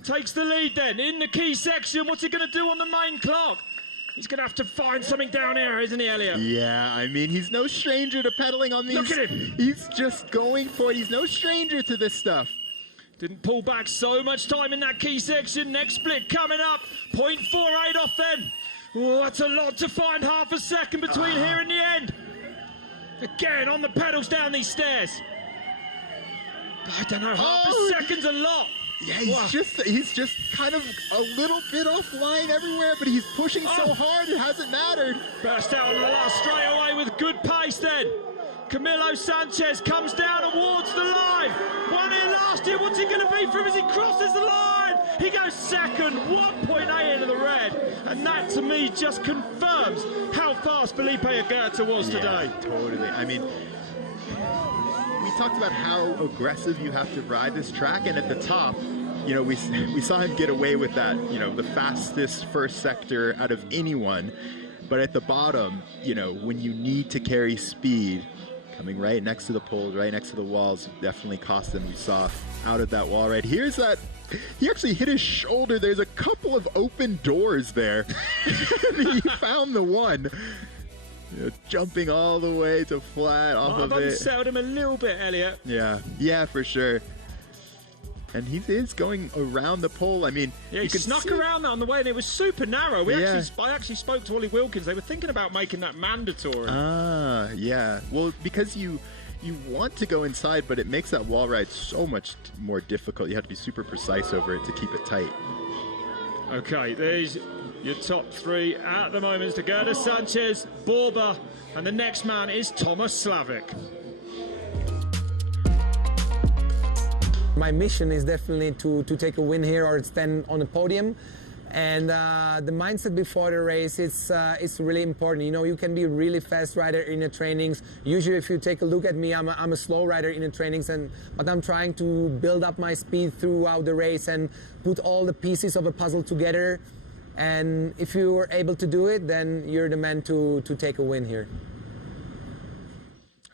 Takes the lead then in the key section. What's he going to do on the main clock? He's going to have to find something down here, isn't he, Elliot? Yeah, I mean, he's no stranger to pedaling on these. Look at him. He's just going for it. He's no stranger to this stuff. Didn't pull back so much time in that key section. Next split coming up. 0.48 off then. Oh, that's a lot to find half a second between here and the end. Again, on the pedals down these stairs. I don't know, half a second's a lot. Yeah, he's just kind of a little bit offline everywhere, but he's pushing so hard it hasn't mattered. Burst out on the last straightaway with good pace then. Camilo Sánchez comes down towards the line. Won here last year. What's he going to be for him as he crosses the line? He goes second, 1.8 into the red. And that, to me, just confirms how fast Felipe Agurto was today. Totally. I mean, we talked about how aggressive you have to ride this track, and at the top, you know, we saw him get away with that, you know, the fastest first sector out of anyone. But at the bottom, you know, when you need to carry speed, coming right next to the poles, right next to the walls, definitely cost him. We saw out of that wall right here's that. He actually hit his shoulder. There's a couple of open doors there. He found the one. You know, jumping all the way to flat off of it. Unsettled him a little bit, Elliot. Yeah, for sure. And he is going around the pole. I mean, yeah, he you can snuck around that on the way, and it was super narrow. I actually spoke to Ollie Wilkins. They were thinking about making that mandatory. Yeah. Well, because you want to go inside, but it makes that wall ride so much more difficult. You have to be super precise over it to keep it tight. Okay, there's your top three at the moment. It's Agurto, Sánchez, Borba, and the next man is Tomas Slavik. My mission is definitely to take a win here or stand on a podium. And the mindset before the race is really important. You know, you can be a really fast rider in the trainings. Usually, if you take a look at me, I'm a slow rider in the trainings, but I'm trying to build up my speed throughout the race and put all the pieces of a puzzle together. And if you are able to do it, then you're the man to take a win here.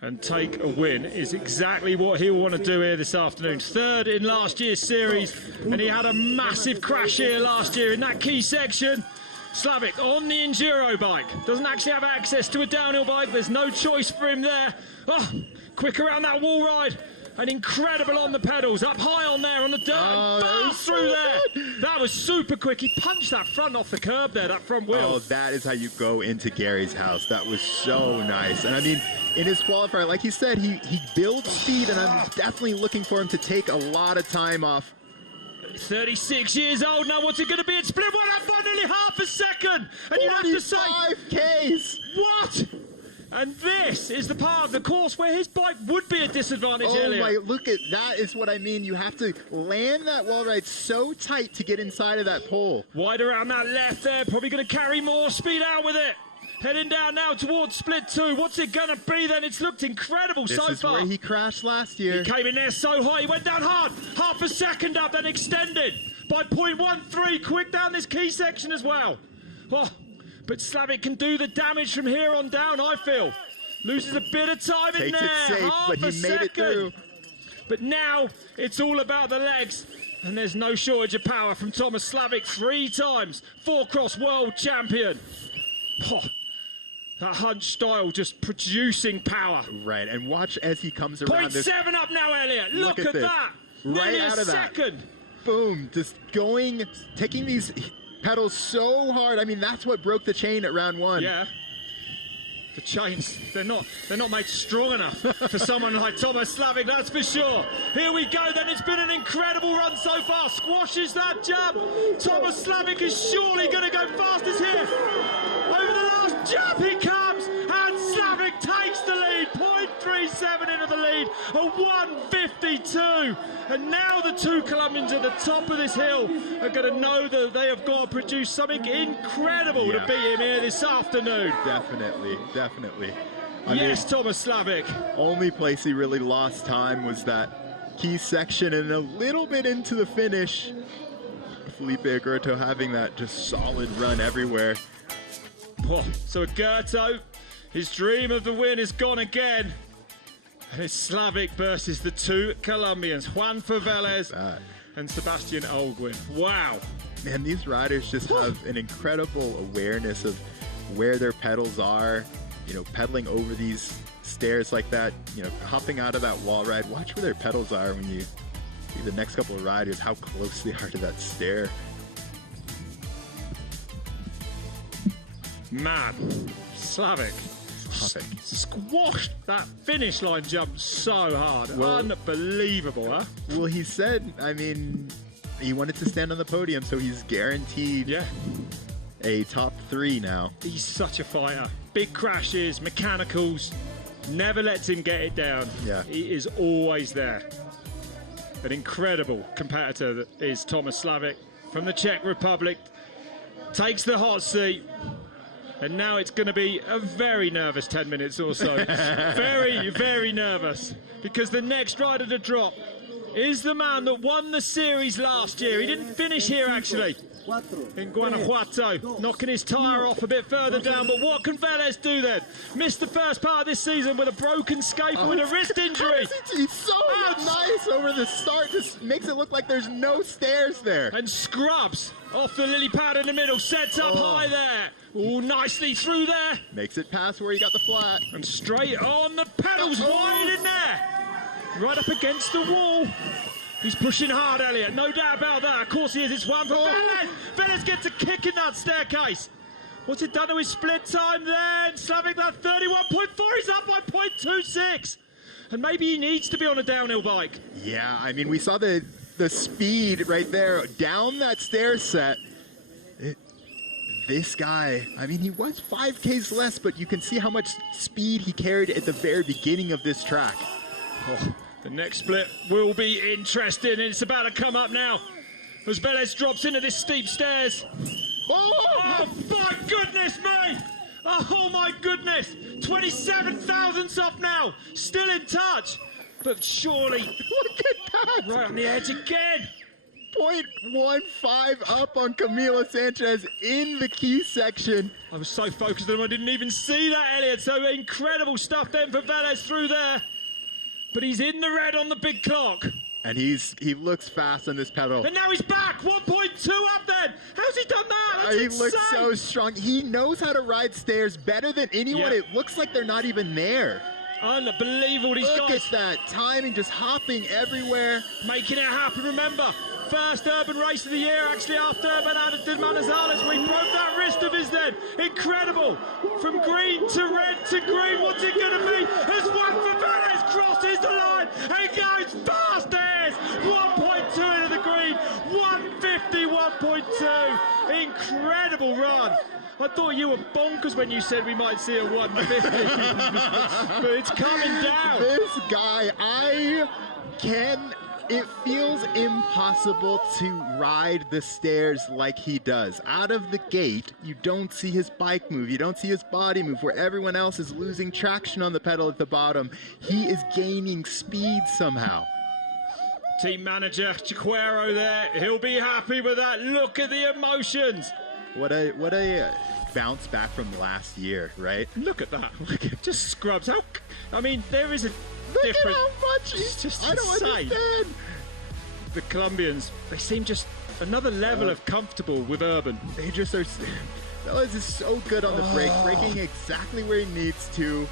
And take a win is exactly what he'll want to do here this afternoon. Third in last year's series, and he had a massive crash here last year in that key section. Slavik on the enduro bike, doesn't actually have access to a downhill bike. There's no choice for him there. Oh, quick around that wall ride, and incredible on the pedals, up high on there on the dirt, and fast through there. That was super quick. He punched that front off the curb there, that front wheel. Oh, that is how you go into Gary's house. That was so nice. And I mean, in his qualifier, like he said, he builds speed, and I'm definitely looking for him to take a lot of time off. 36 years old now. What's it going to be? It's split one up by nearly half a second. And you have to say, 45Ks. What? And this is the part of the course where his bike would be a disadvantage earlier. Oh my, look at that is what I mean. You have to land that wall ride so tight to get inside of that pole. Wide around that left there, probably going to carry more speed out with it. Heading down now towards split two. What's it going to be then? It's looked incredible so far. This is where he crashed last year. He came in there so high, he went down hard. Half a second up, then extended by 0.13. Quick down this key section as well. Oh, but Slavik can do the damage from here on down, I feel. Loses a bit of time in there. Takes it safe, but he made it through. But now it's all about the legs. And there's no shortage of power from Tomas Slavik, 3 times 4-cross world champion. Oh, that hunch style just producing power. Right, and watch as he comes around this. 0.7 up now, Elliot. Look at this. that. right Nearly out a of that. second. Boom, just taking these pedals so hard. I mean, that's what broke the chain at round 1. Yeah. The chains, they're not made strong enough for someone like Tomas Slavik, that's for sure. Here we go then, it's been an incredible run so far. Squashes that jump. Tomas Slavik is surely going to go fastest here. Over the last jump he comes, and Slavik takes the lead. 0.37 into the lead, a 1:52. And now the two Colombians at the top of this hill are going to know that they have got to produce something incredible to beat him here this afternoon. Definitely. Yes, Tomas Slavik. Only place he really lost time was that key section, and a little bit into the finish. Felipe Agurto having that just solid run everywhere. Oh, so Agurto, his dream of the win is gone again. And it's Slavik versus the two Colombians, Juanfer Velez and Sebastian Holguín. Wow. Man, these riders just have an incredible awareness of where their pedals are, you know, pedaling over these stairs like that, you know, hopping out of that wall ride. Watch where their pedals are when you see the next couple of riders, how close they are to that stair. Man, Slavik squashed that finish line jump so hard. Unbelievable, huh? Well, he said, I mean, he wanted to stand on the podium, so he's guaranteed a top 3 now. He's such a fighter. Big crashes, mechanicals, never lets him get it down. Yeah. He is always there. An incredible competitor that is Tomas Slavik from the Czech Republic. Takes the hot seat. And now it's going to be a very nervous 10 minutes or so. Very, very nervous. Because the next rider to drop is the man that won the series last year. He didn't finish here, actually, in Guanajuato, knocking his tyre off a bit further down. But what can Velez do then? Missed the first part of this season with a broken scapula with a wrist injury. He's so nice over the start. Just makes it look like there's no stairs there. And scrubs off the lily pad in the middle. Sets up high there. Oh, nicely through there. Makes it past where he got the flat. And straight on the pedals, wide in there. Right up against the wall. He's pushing hard, Elliot. No doubt about that. Of course he is. It's one for Velez. Velez gets a kick in that staircase. What's it done to his split time then? Slavik that 31.4. He's up by 0.26. And maybe he needs to be on a downhill bike. Yeah, I mean, we saw the speed right there down that stair set. This guy, I mean, he was 5Ks less, but you can see how much speed he carried at the very beginning of this track. Oh, the next split will be interesting, and it's about to come up now as Velez drops into this steep stairs. Oh my goodness me! Oh my goodness! 27 thousandths off now, still in touch, but surely look at that! Right on the edge again. 0.15 up on Camilo Sánchez in the key section. I was so focused on him, I didn't even see that, Elliot. So incredible stuff then for Velez through there. But he's in the red on the big clock. And he looks fast on this pedal. And now he's back, 1.2 up then. How's he done that? That's he insane. Looks so strong. He knows how to ride stairs better than anyone. It looks like they're not even there. Unbelievable, these guys. Look at that timing, just hopping everywhere. Making it happen, remember. First urban race of the year, actually, after Bernardo Cruz. We broke that wrist of his then. Incredible. From green to red to green. What's it going to be? As Juanfer Velez crosses the line and goes fast as 1.2 into the green. 1:51.2. Incredible run. I thought you were bonkers when you said we might see a 1:50. But it's coming down. This guy, it feels impossible to ride the stairs like he does. Out of the gate, you don't see his bike move. You don't see his body move. Where everyone else is losing traction on the pedal at the bottom, he is gaining speed somehow. Team manager Chiquero there. He'll be happy with that. Look at the emotions. What a bounce back from last year, right? Look at that. Look at just scrubs. I mean, there is a Look different. At how much it's just I don't insane. understand. The Colombians, they seem just another level of comfortable with urban. They just are. Velez is so good on the brake, braking exactly where he needs to.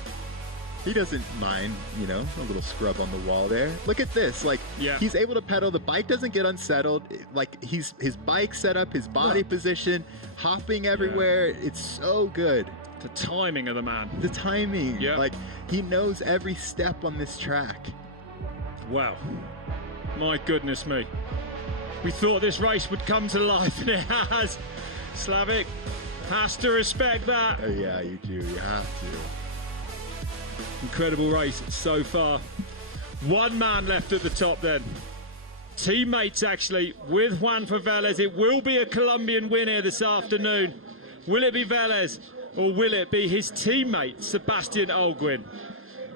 He doesn't mind, you know, a little scrub on the wall there. Look at this. Like, he's able to pedal. The bike doesn't get unsettled. Like, his bike set up, his body position, hopping everywhere. It's so good. The timing of the man. The timing. Yeah. Like, he knows every step on this track. Wow. My goodness me. We thought this race would come to life, and it has. Slavik has to respect that. Oh, yeah, you do. You have to. Incredible race so far. One man left at the top then. Teammates actually with Juanfer Velez. It will be a Colombian win here this afternoon. Will it be Velez or will it be his teammate Sebastian Holguín?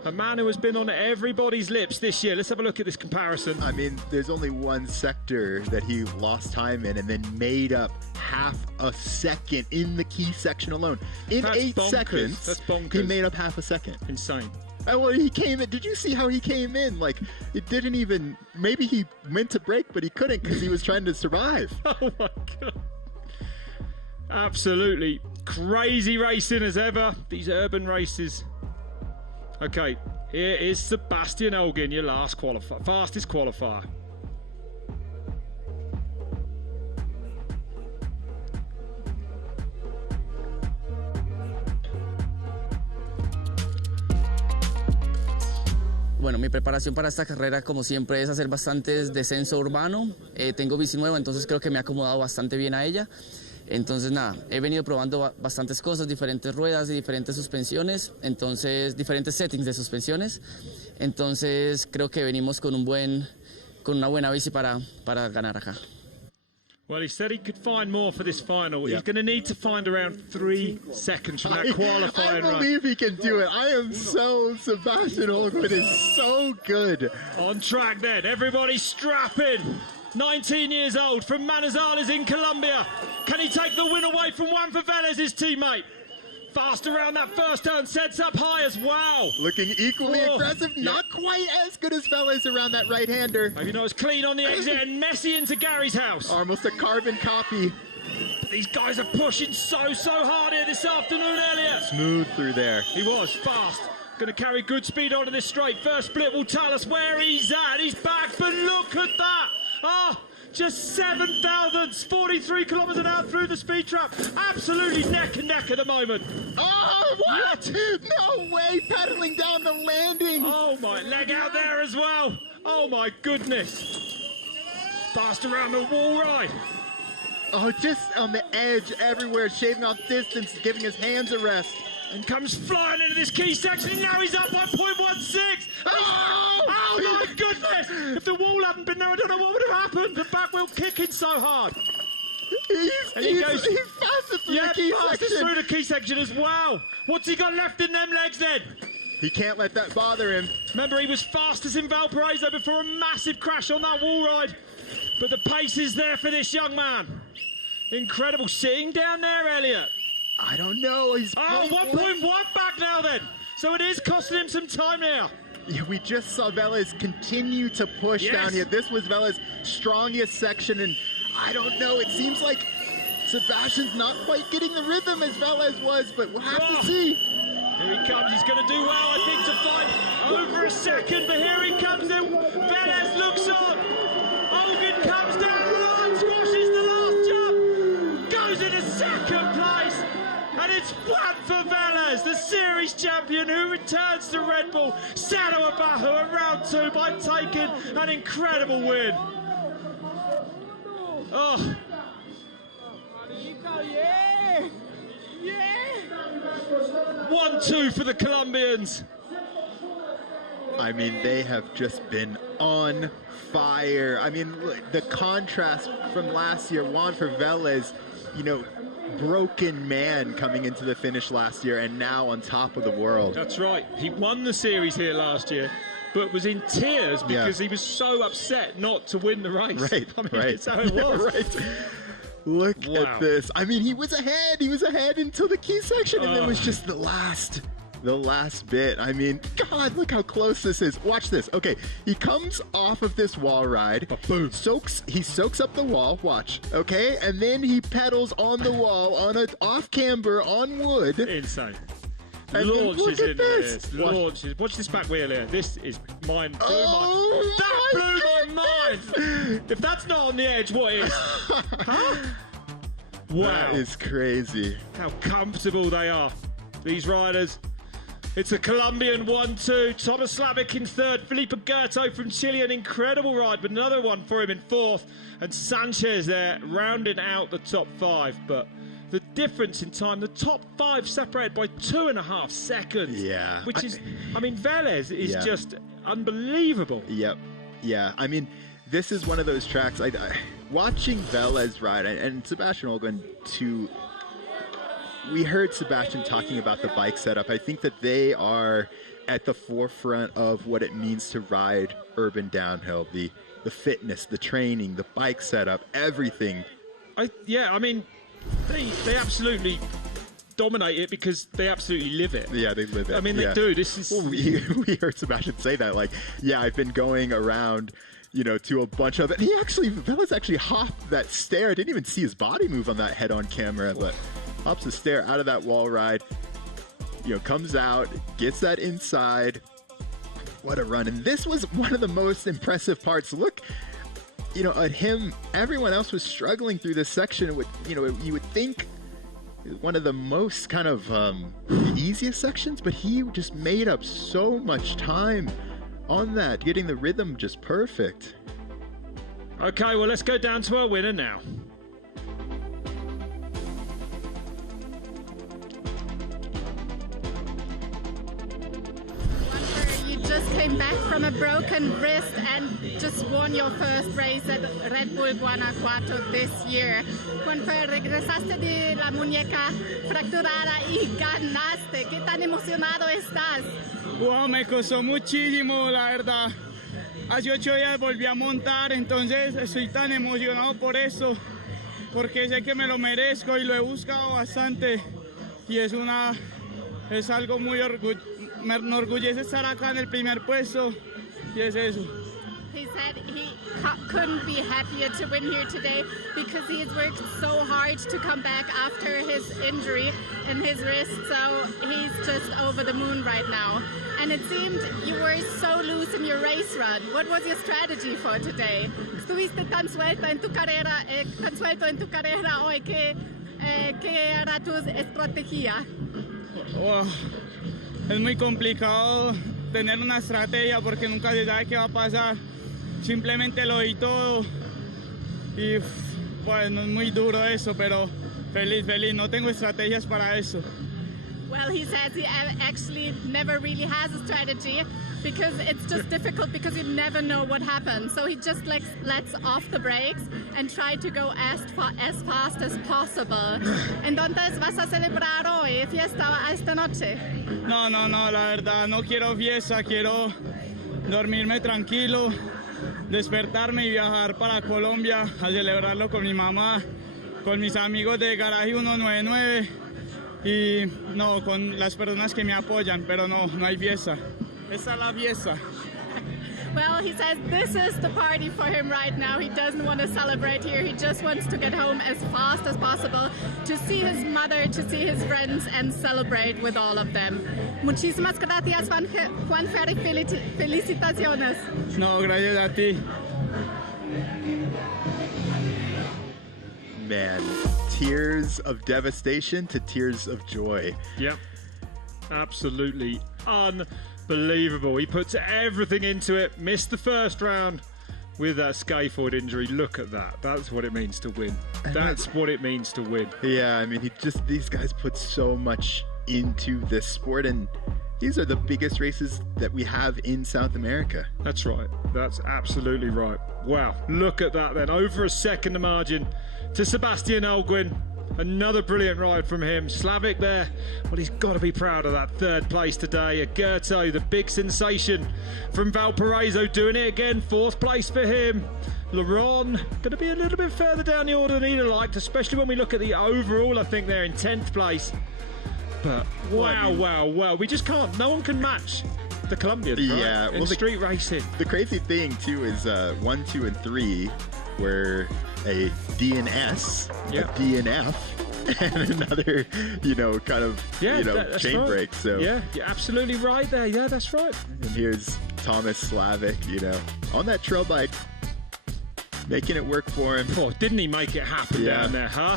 A man who has been on everybody's lips this year. Let's have a look at this comparison. I mean, there's only one sector that he lost time in and then made up half a second in the key section alone. In That's 8 bonkers. seconds, That's bonkers. He made up half a second. Insane. Oh, well, he came in. Did you see how he came in? Like, it didn't even... Maybe he meant to brake, but he couldn't because he was trying to survive. Oh, my God. Absolutely crazy racing as ever. These urban races... Okay, here is Sebastian Holguín, your last fastest qualifier. Bueno, mi preparación para esta carrera, como siempre, es hacer bastantes descenso urbano. Tengo bici nueva, entonces creo que me he acomodado bastante bien a ella. Entonces nada, he venido probando bastantes cosas, diferentes ruedas y diferentes suspensiones, entonces diferentes settings de suspensiones. Entonces creo que venimos con una buena bici para ganar acá. Well, he said he could find more for this final. He's going to need to find around 3 seconds from that qualifying run. I believe he can do it. Sebastian Holguín is so good. On track then, everybody strap in. 19 years old from Manizales in Colombia. Can he take the win away from Juanfer Velez, his teammate? Fast around that first turn, sets up high as well. Looking equally aggressive, not quite as good as Velez around that right-hander. Maybe not as clean on the exit and messy into Gary's house. Almost a carbon copy. But these guys are pushing so hard here this afternoon, Elliot. Smooth through there. He was fast. Going to carry good speed onto this straight. First split will tell us where he's at. He's back, but look at that. Just 7 thousandths, 43 kilometers an hour through the speed trap. Absolutely neck and neck at the moment. Oh, what? No way, pedaling down the landing. Oh, my, leg out there as well. Oh, my goodness. Fast around the wall ride. Oh, just on the edge everywhere, shaving off distance, giving his hands a rest. And comes flying into this key section, and now he's up by 0.16. Oh, my goodness! If the wall hadn't been there, I don't know what would have happened. The back wheel kicking so hard. He's fastest through the key section. Through the key section as well. What's he got left in them legs then? He can't let that bother him. Remember, he was fastest in Valparaiso before a massive crash on that wall ride. But the pace is there for this young man. Incredible. Sitting down there, Elliot. I don't know. He's 1.1 back now then. So it is costing him some time now. Yeah, we just saw Velez continue to push down here. This was Velez's strongest section, and I don't know. It seems like Sebastian's not quite getting the rhythm as Velez was, but we'll have to see. Here he comes. He's going to do well, I think, to find over a second. But here he comes in. Velez looks on. Holguín comes down the line, squashes the last jump, goes into second place. And it's Juanfer Velez, the series champion, who returns to Red Bull Cerro Abajo in round 2 by taking an incredible win. Oh. 1-2 for the Colombians. I mean, they have just been on fire. I mean, the contrast from last year, Juanfer Velez, you know, broken man coming into the finish last year and now on top of the world. That's right. He won the series here last year, but was in tears because he was so upset not to win the race. Right, I mean, that's how it was. Right. Look at this. I mean, he was ahead. He was ahead until the key section, and it was just the last bit. I mean, God, look how close this is. Watch this. Okay, he comes off of this wall ride. Boom. He soaks up the wall. Watch. Okay, and then he pedals on the wall on an off camber on wood. Insane. And launches look at into this. this. Launches. Watch this back wheel here. This is mind. Oh, that blew my mind. If that's not on the edge, what is? Huh? Wow. That is crazy. How comfortable they are, these riders. It's a Colombian 1-2. Tomas Slavik in third. Felipe Agurto from Chile, an incredible ride, but another one for him in fourth. And Sanchez there rounding out the top five. But the difference in time, the top five separated by 2.5 seconds. Yeah. Which is, I mean, Velez is just unbelievable. Yep. Yeah. I mean, this is one of those tracks. Watching Velez ride, and Sebastian Holguín too, we heard Sebastian talking about the bike setup. I think that they are at the forefront of what it means to ride urban downhill. The fitness, the training, the bike setup, everything. I mean, they absolutely dominate it because they absolutely live it. Yeah, they live it. I mean, they do. This is... Well, we heard Sebastian say that, like, yeah, I've been going around, you know, to a bunch of it. Velez actually hopped that stair. I didn't even see his body move on that head-on camera, but hops the stair out of that wall ride, you know, comes out, gets that inside. What a run. And this was one of the most impressive parts. Look, you know, at him, everyone else was struggling through this section. It would, you know, you would think one of the most kind of easiest sections, but he just made up so much time on that, getting the rhythm just perfect. Okay, well, let's go down to our winner now. You just came back from a broken wrist and just won your first race at Red Bull Guanajuato this year. Juanfer, regresaste de la muñeca fracturada y ganaste. ¿Qué tan emocionado estás? Wow, me costó muchísimo, la verdad. Hace 8 días volví a montar, entonces estoy tan emocionado por eso, porque sé que me lo merezco y lo he buscado bastante. Y es algo muy me enorgullece estar acá en el primer puesto, y es eso. He said he couldn't be happier to win here today because he's worked so hard to come back after his injury in his wrist, so he's just over the moon right now. And it seemed you were so loose in your race run. What was your strategy for today? Estuviste tan suelto en tu carrera hoy. ¿Qué era tu estrategia? Wow. Es muy complicado tener una estrategia porque nunca se sabe qué va a pasar. Simplemente lo di todo y bueno, es muy duro eso, pero feliz, no tengo estrategias para eso. Well, he says he actually never really has a strategy because it's just difficult because you never know what happens. So he just lets off the brakes and try to go as fast as possible. Entonces, ¿vas a celebrar hoy? ¿Fiesta esta noche? No, la verdad, no quiero fiesta, quiero dormirme tranquilo, despertarme y viajar para Colombia a celebrarlo con mi mamá, con mis amigos de Garaje 199 y no, con las personas que me apoyan, pero no hay fiesta. Esa es la fiesta. Well, he says this is the party for him right now. He doesn't want to celebrate here. He just wants to get home as fast as possible to see his mother, to see his friends, and celebrate with all of them. Muchísimas gracias, Juanfer, y felicitaciones. No, gracias a ti. Man, tears of devastation to tears of joy. Yep, absolutely unbelievable. He puts everything into it, missed the first round with that scaphoid injury. Look at that. That's what it means to win. That's what it means to win. Yeah, I mean, these guys put so much into this sport, and these are the biggest races that we have in South America. That's right. That's absolutely right. Wow, look at that then. Over a second the margin to Sebastian Holguín. Another brilliant ride from him. Slavik there, well, he's got to be proud of that third place today. Agurto, the big sensation from Valparaiso, doing it again. Fourth place for him. Loron, going to be a little bit further down the order than he'd have liked, especially when we look at the overall. I think they're in 10th place. But wow. We just can't. No one can match the Colombians, right? Yeah, in street racing. The crazy thing, too, is 1, 2, and 3 were a DNS, a DNF, and another, kind of, chain right. break. So yeah, you're absolutely right there. Yeah, that's right. And here's Tomas Slavik, on that trail bike, making it work for him. Oh, didn't he make it happen down there, huh?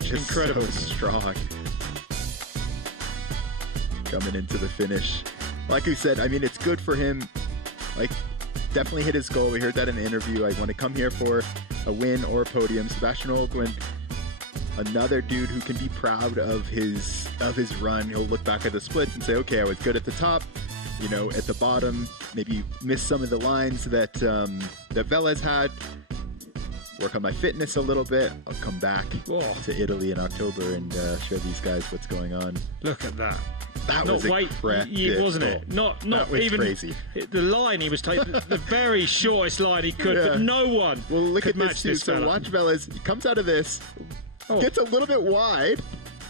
Just incredible. So strong. Coming into the finish. Like we said, I mean, it's good for him. Like, definitely hit his goal. We heard that in the interview. I want to come here for a win or a podium. Sebastian Holguín, another dude who can be proud of his run. He'll look back at the splits and say, okay, I was good at the top, at the bottom, maybe missed some of the lines that Velez had. Work on my fitness a little bit. I'll come back to Italy in October and show these guys what's going on. Look at that. That was incredible. Wasn't it? Not even crazy. The line he was taking, the very shortest line he could, but no one could match this fella. So watch Velez. He comes out of this, gets a little bit wide,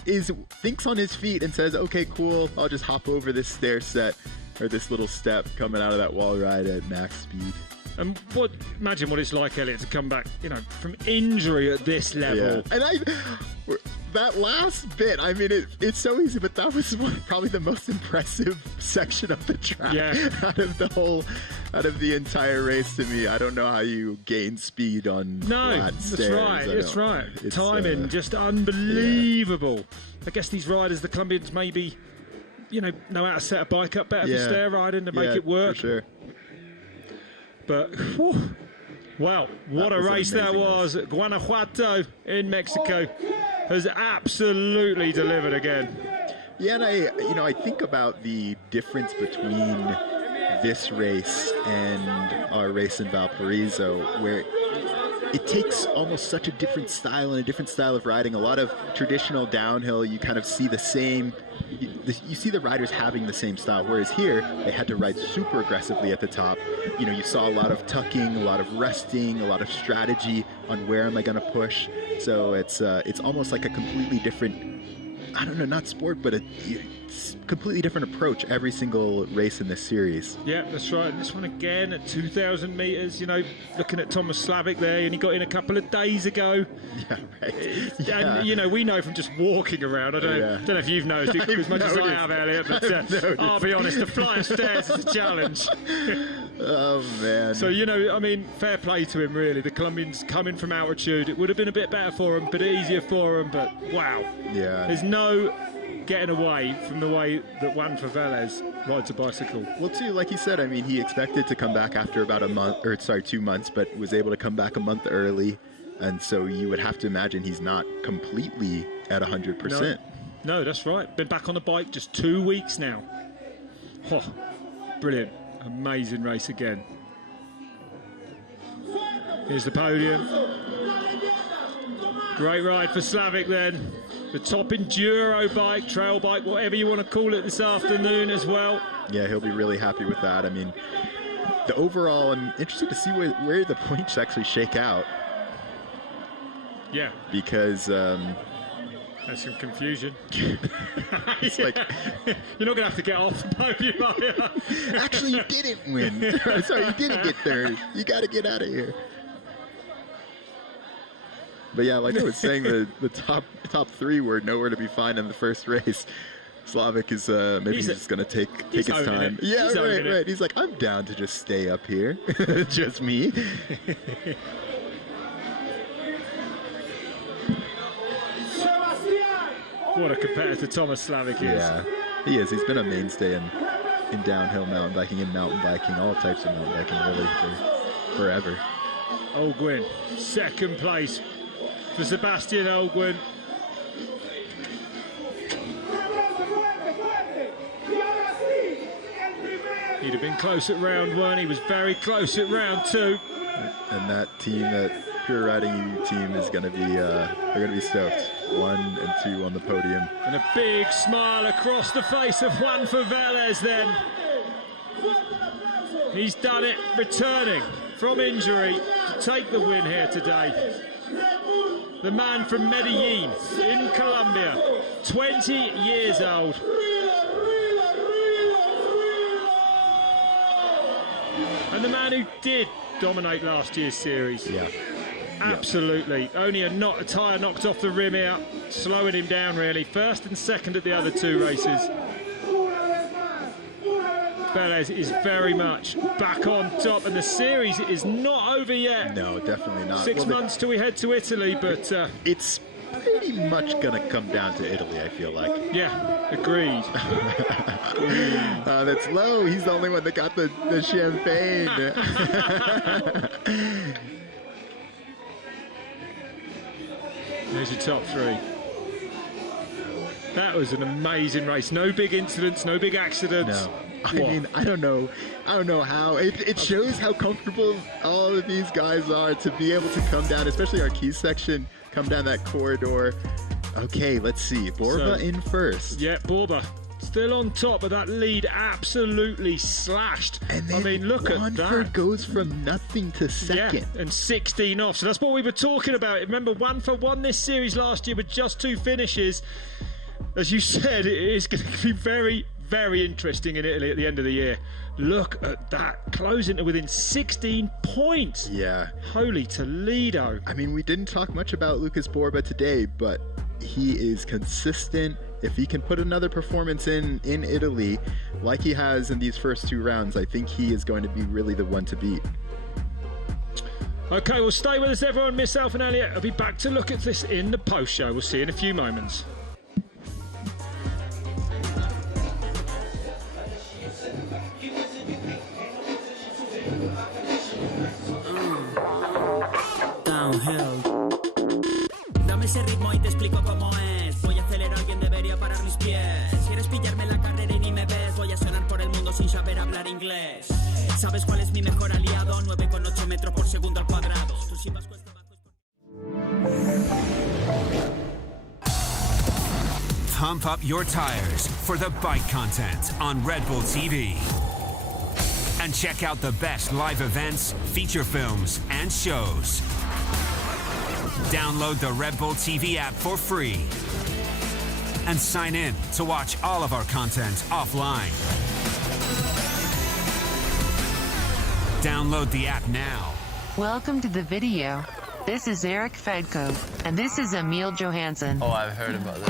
thinks on his feet and says, okay, cool, I'll just hop over this stair set or this little step coming out of that wall ride at max speed. And imagine what it's like, Elliot, to come back, from injury at this level. Yeah. And that last bit, I mean, it's so easy, but that was probably the most impressive section of the track out of the entire race to me. I don't know how you gain speed on flat stairs. That's right. Timing, just unbelievable. Yeah. I guess these riders, the Colombians, maybe, know how to set a bike up better for stair riding to make it work. For sure. But, wow, what a race that was. Guanajuato in Mexico has absolutely delivered again. Yeah, and I think about the difference between this race and our race in Valparaiso, where it takes almost such a different style and a different style of riding. A lot of traditional downhill, you kind of see the same. You see the riders having the same style, whereas here they had to ride super aggressively at the top. You saw a lot of tucking, a lot of resting, a lot of strategy on where am I going to push. So it's almost like a completely different, I don't know, not sport, but a completely different approach every single race in this series. Yeah, that's right. And this one again at 2,000 meters. Looking at Tomas Slavik there, and he got in a couple of days ago. Yeah, right. And we know from just walking around. I don't know if you've noticed it as much as I have, Elliot. But I'll be honest, the flight of stairs is a challenge. Oh man. So fair play to him. Really, the Colombians coming from altitude, it would have been a bit better for him, a bit easier for him. But wow, there's no getting away from the way that Juanfer Velez rides a bicycle. Well, too, like you said, he expected to come back after about 2 months, but was able to come back a month early. And so you would have to imagine he's not completely at 100%. No, that's right. Been back on the bike just 2 weeks now. Oh, brilliant. Amazing race again. Here's the podium. Great ride for Slavik then. The top enduro bike, trail bike, whatever you want to call it this afternoon as well. Yeah, he'll be really happy with that. The overall, I'm interested to see where the points actually shake out. Yeah. Because there's some confusion. It's like you're not going to have to get off the podium, are you? Actually, you didn't win. Sorry, you didn't get third. You got to get out of here. But yeah, like I was saying, the top three were nowhere to be found in the first race. Slavik is he's just going to take his time. Yeah, right. He's like, I'm down to just stay up here. Just me. What a competitor Tomas Slavik is. Yeah, he is. He's been a mainstay in downhill mountain biking and mountain biking, all types of mountain biking, really, for forever. Holguín, second place for Sebastian Holguín. He'd have been close at round one. He was very close at round two. And that team, that Pure Riding EU team, is going to be they're going to be stoked. 1 and 2 on the podium. And a big smile across the face of Juanfer Velez then. He's done it, returning from injury to take the win here today. The man from Medellin in Colombia, 20 years old. And the man who did dominate last year's series. Yeah. absolutely. Only a tyre knocked off the rim here, slowing him down really. First and second at the other two races. Velez is very much back on top, and the series is not over yet. No, definitely not. 6 months till we head to Italy, but it's pretty much gonna come down to Italy, I feel like. Yeah, agreed. That's low. He's the only one that got the champagne. There's your top three. That was an amazing race. No big incidents, no big accidents. No. I mean, I don't know how. It shows how comfortable all of these guys are to be able to come down, especially our key section, come down that corridor. Okay, let's see. Borba in first. Yeah, Borba still on top, but that lead absolutely slashed. And then I mean, look at that. Juanfer goes from nothing to second. Yeah, and 16 off. So that's what we were talking about. Remember, Juanfer won this series last year with just 2 finishes. As you said, it is going to be very, very interesting in Italy at the end of the year. Look at that, closing to within 16 points. Yeah. Holy Toledo. I mean, we didn't talk much about Lucas Borba today, but he is consistent. If he can put another performance in Italy, like he has in these first 2 rounds, I think he is going to be really the one to beat. Okay, well, stay with us, everyone. Myself and Elliot, I'll be back to look at this in the post-show. We'll see you in a few moments. Dame ese ritmo y te explico cómo es. Voy a acelerar, alguien debería parar mis pies. Quieres pillarme la carrera y ni me ves. Voy a sonar por el mundo sin saber hablar inglés. ¿Sabes cuál es mi mejor aliado? 9,8 metros por segundo al cuadrado. Tus silbas cuesta abajo. Pump up your tires for the bike content on Red Bull TV. And check out the best live events, feature films, and shows. Download the Red Bull TV app for free. And sign in to watch all of our content offline. Download the app now. Welcome to the video. This is Eric Fedko, and this is Emil Johansson. Oh, I've heard about this.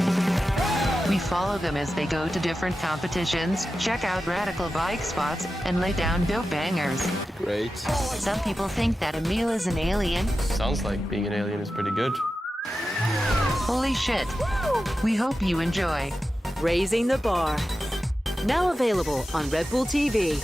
We follow them as they go to different competitions, check out radical bike spots, and lay down dope bangers. Great. Some people think that Emil is an alien. Sounds like being an alien is pretty good. Holy shit. We hope you enjoy. Raising the Bar. Now available on Red Bull TV.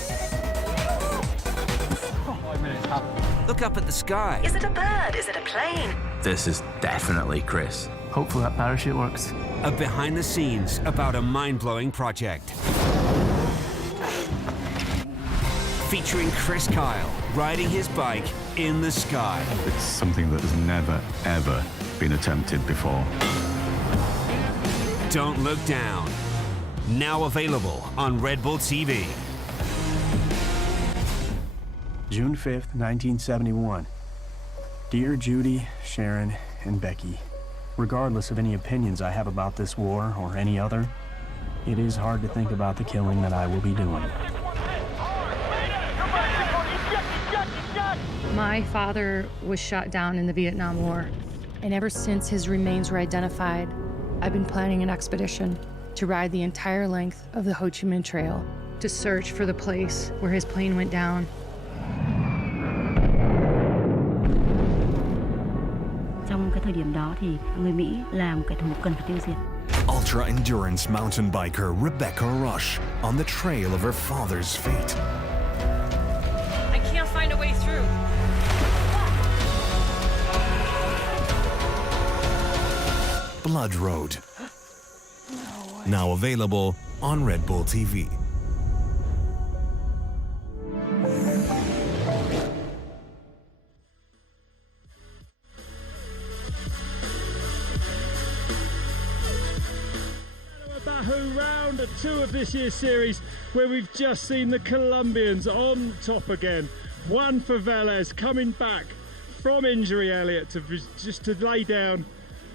Look up at the sky. Is it a bird? Is it a plane? This is definitely Chris. Hopefully that parachute works. A behind the scenes about a mind-blowing project. Featuring Chris Kyle riding his bike in the sky. It's something that has never, ever been attempted before. Don't Look Down. Now available on Red Bull TV. June 5th, 1971. Dear Judy, Sharon, and Becky, regardless of any opinions I have about this war or any other, it is hard to think about the killing that I will be doing. My father was shot down in the Vietnam War, and ever since his remains were identified, I've been planning an expedition to ride the entire length of the Ho Chi Minh Trail to search for the place where his plane went down. Trong cái thời điểm đó thì người Mỹ là một kẻ thù cần phải tiêu diệt. Ultra-endurance mountain biker Rebecca Rush on the trail of her father's fate. I can't find a way through. Blood Road. Now available on Red Bull TV. Round 2 of this year's series, where we've just seen the Colombians on top again. Juanfer Velez coming back from injury, Elliot, to lay down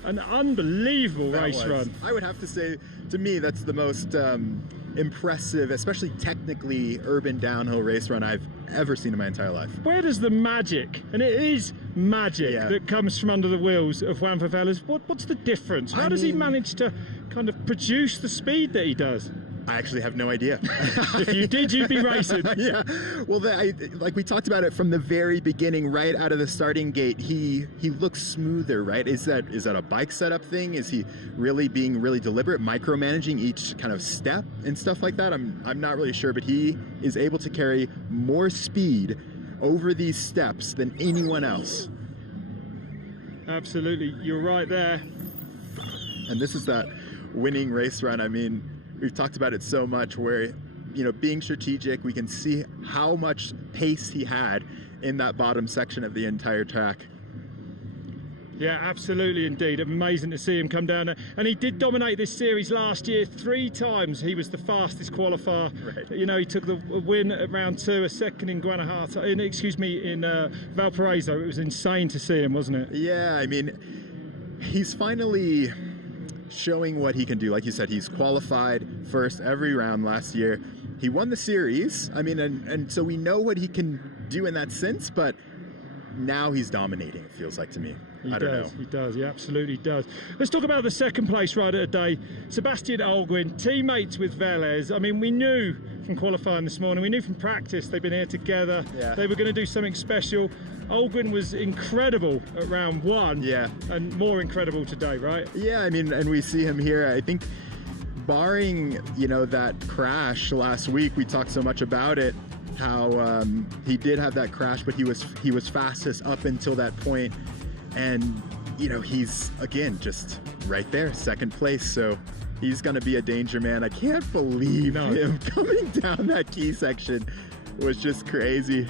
an unbelievable race run. I would have to say, to me, that's the most impressive, especially technically urban downhill race run I've ever seen in my entire life. Where does the magic, and it is magic, that comes from under the wheels of Juanfer Velez, what's the difference? How does he manage to kind of produce the speed that he does? I actually have no idea. If you did, you'd be racing. Yeah. Well, like we talked about it from the very beginning, right out of the starting gate, he looks smoother, right? Is that a bike setup thing? Is he really being really deliberate, micromanaging each kind of step and stuff like that? I'm not really sure, but he is able to carry more speed over these steps than anyone else. Absolutely, you're right there. And this is that winning race run. I mean, we've talked about it so much where, you know, being strategic, we can see how much pace he had in that bottom section of the entire track. Yeah, absolutely indeed. Amazing to see him come down there. And he did dominate this series last year 3 times. He was the fastest qualifier. Right. You know, he took the win at round 2, a second in Guanajuato, in Valparaiso. It was insane to see him, wasn't it? Yeah, I mean, he's finally showing what he can do. Like you said, he's qualified first every round last year. He won the series. I mean, and so we know what he can do in that sense, but now he's dominating, it feels like to me. I don't know. He does, he absolutely does. Let's talk about the second place rider today, Sebastian Holguín, teammates with Velez. I mean, we knew from qualifying this morning, we knew from practice they've been here together. Yeah. They were going to do something special. Holguín was incredible at round 1. Yeah. And more incredible today, right? Yeah, I mean, and we see him here. I think barring, you know, that crash last week, we talked so much about it, how he did have that crash, but he was fastest up until that point. And, you know, he's, again, just right there, second place. So he's going to be a danger man. I can't believe him coming down that key section. It was just crazy.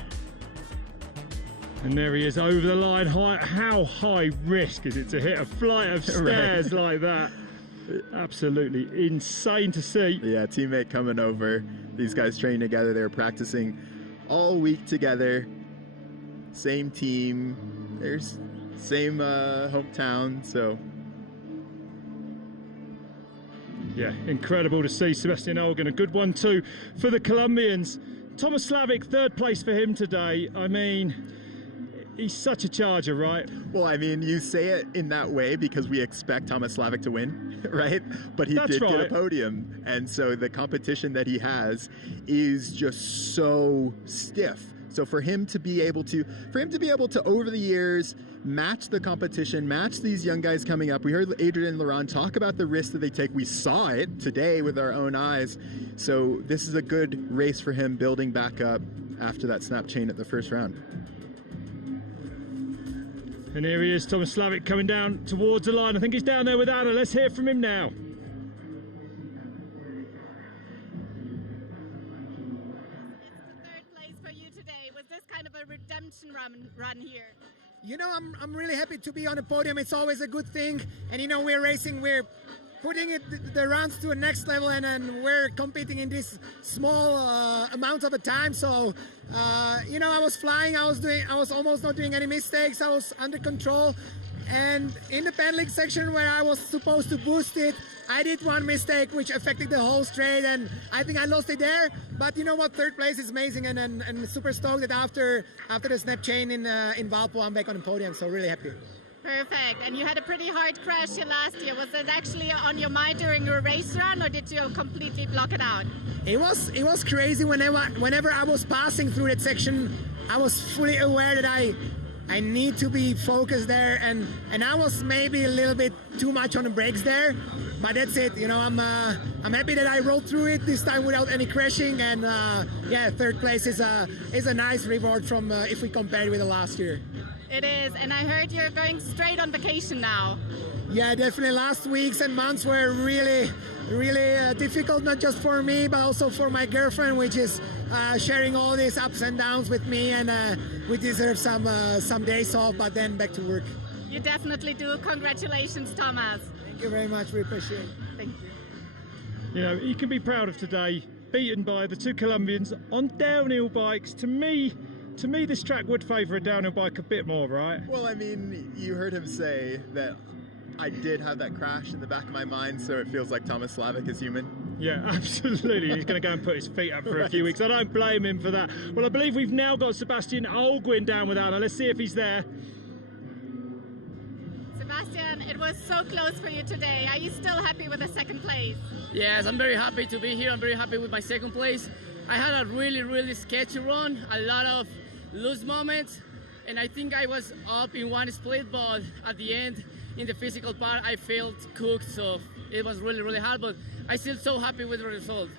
And there he is over the line. How high risk is it to hit a flight of stairs like that? Absolutely insane to see. Yeah, teammate coming over. These guys train together. They were practicing all week together. Same team. There's same hometown, so. Yeah, incredible to see Sebastian Holguín. A good one too for the Colombians. Tomas Slavik, 3rd place for him today. I mean, he's such a charger, right? Well, I mean, you say it in that way because we expect Tomas Slavik to win, right? But he did get a podium, and so the competition that he has is just so stiff. So for him to be able to over the years match the competition, match these young guys coming up. We heard Adrien Loron talk about the risk that they take. We saw it today with our own eyes. So this is a good race for him, building back up after that snap chain at the first round. And here he is, Tomas Slavik, coming down towards the line. I think he's down there with Anna. Let's hear from him now. Redemption run here? You know, I'm really happy to be on the podium. It's always a good thing, and you know, we're putting the rounds to a next level, and then we're competing in this small amount of a time. So you know, I was flying, I was almost not doing any mistakes, I was under control, and in the pedaling section where I was supposed to boost it, I did one mistake which affected the whole straight, and I think I lost it there. But you know what, 3rd place is amazing, and super stoked that after the snap chain in Valpo, I'm back on the podium, so really happy. Perfect. And you had a pretty hard crash here last year. Was it actually on your mind during your race run, or did you completely block it out? It was crazy. Whenever I was passing through that section, I was fully aware that I need to be focused there, and I was maybe a little bit too much on the brakes there, but that's it. You know, I'm happy that I rolled through it this time without any crashing, and yeah, 3rd place is a nice reward from if we compare it with the last year. It is, and I heard you're going straight on vacation now. Yeah, definitely. Last weeks and months were really difficult, not just for me, but also for my girlfriend, which is sharing all these ups and downs with me, and we deserve some days off, but then back to work. You definitely do. Congratulations, Tomas. Thank you very much. We appreciate it. Thank you. You know, you can be proud of today, beaten by the 2 Colombians on downhill bikes. To me, this track would favour a downhill bike a bit more, right? Well, I mean, you heard him say that I did have that crash in the back of my mind, so it feels like Tomas Slavik is human. Yeah, absolutely. He's going to go and put his feet up for a few weeks. I don't blame him for that. Well, I believe we've now got Sebastian Holguín down with Anna. Let's see if he's there. Sebastian, it was so close for you today. Are you still happy with the second place? Yes, I'm very happy to be here. I'm very happy with my second place. I had a really sketchy run, a lot of loose moments, and I think I was up in one split, but at the end, in the physical part, I felt cooked, so it was really hard, but I'm still so happy with the result.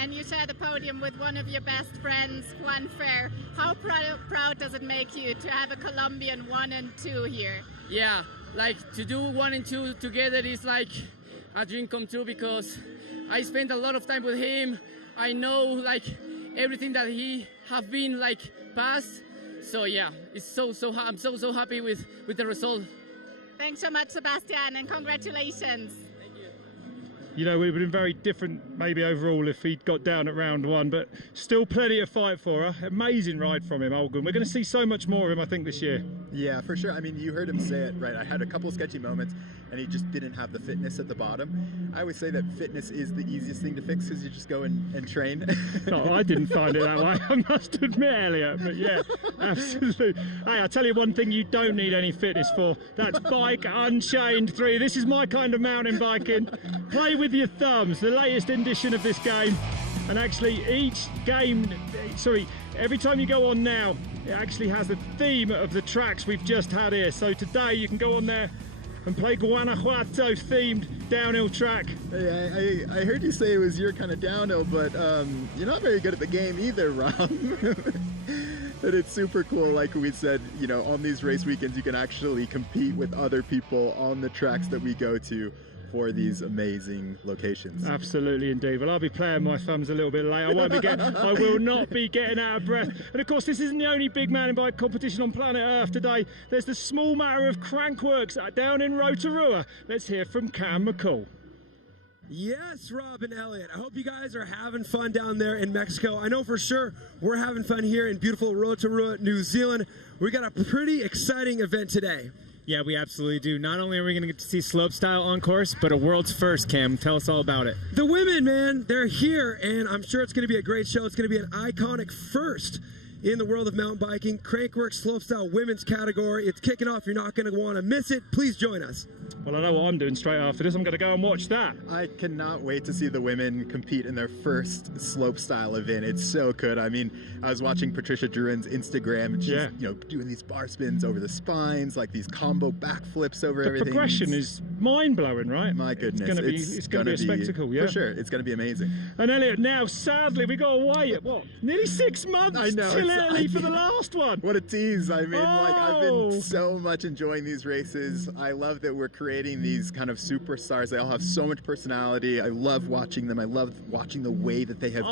And you share the podium with one of your best friends, Juanfer. How proud does it make you to have a Colombian 1 and 2 here? Yeah, like to do 1 and 2 together is like a dream come true, because I spent a lot of time with him. I know like everything that he have been like past. So yeah, it's I'm so happy with the result. Thanks so much, Sebastian, and congratulations. You know, it would have been very different maybe overall if he'd got down at round 1, but still plenty of fight for her. Amazing ride from him, Holguín. We're going to see so much more of him, I think, this year. Yeah, for sure. I mean, you heard him say it, right? I had a couple of sketchy moments, and he just didn't have the fitness at the bottom. I always say that fitness is the easiest thing to fix because you just go and train. No, I didn't find it that way, I must admit, Elliot. But yeah, absolutely. Hey, I'll tell you one thing you don't need any fitness for. That's Bike Unchained 3. This is my kind of mountain biking. Play with your thumbs, the latest edition of this game. And actually every time you go on now, it actually has the theme of the tracks we've just had here. So today you can go on there and play Guanajuato themed downhill track. Hey, I heard you say it was your kind of downhill, but you're not very good at the game either, Rob. And it's super cool, like we said, you know, on these race weekends you can actually compete with other people on the tracks that we go to for these amazing locations. Absolutely indeed. Well, I'll be playing my thumbs a little bit late. I will not be getting out of breath. And of course, this isn't the only big mountain bike competition on planet Earth today. There's the small matter of Crankworks down in Rotorua. Let's hear from Cam McCall. Yes, Rob and Elliot. I hope you guys are having fun down there in Mexico. I know for sure we're having fun here in beautiful Rotorua, New Zealand. We got a pretty exciting event today. Yeah, we absolutely do. Not only are we going to get to see slopestyle on course, but a world's first, Cam. Tell us all about it. The women, man, they're here, and I'm sure it's going to be a great show. It's going to be an iconic first in the world of mountain biking. Crankworks slopestyle women's category. It's kicking off. You're not going to want to miss it. Please join us. Well, I know what I'm doing straight after this. I'm going to go and watch that. I cannot wait to see the women compete in their first slopestyle event. It's so good. I mean, I was watching Patricia Druin's Instagram, and she's you know, doing these bar spins over the spines, like these combo backflips over everything. The progression is mind-blowing, right? My goodness. It's going to be a spectacle, yeah. For sure. It's going to be amazing. And Elliot, now, sadly, we got to wait, nearly 6 months till Italy for the last one. What a tease. I mean, I've been so much enjoying these races. I love that we're creating these kind of superstars. They all have so much personality. I love watching them. I love watching the way that they have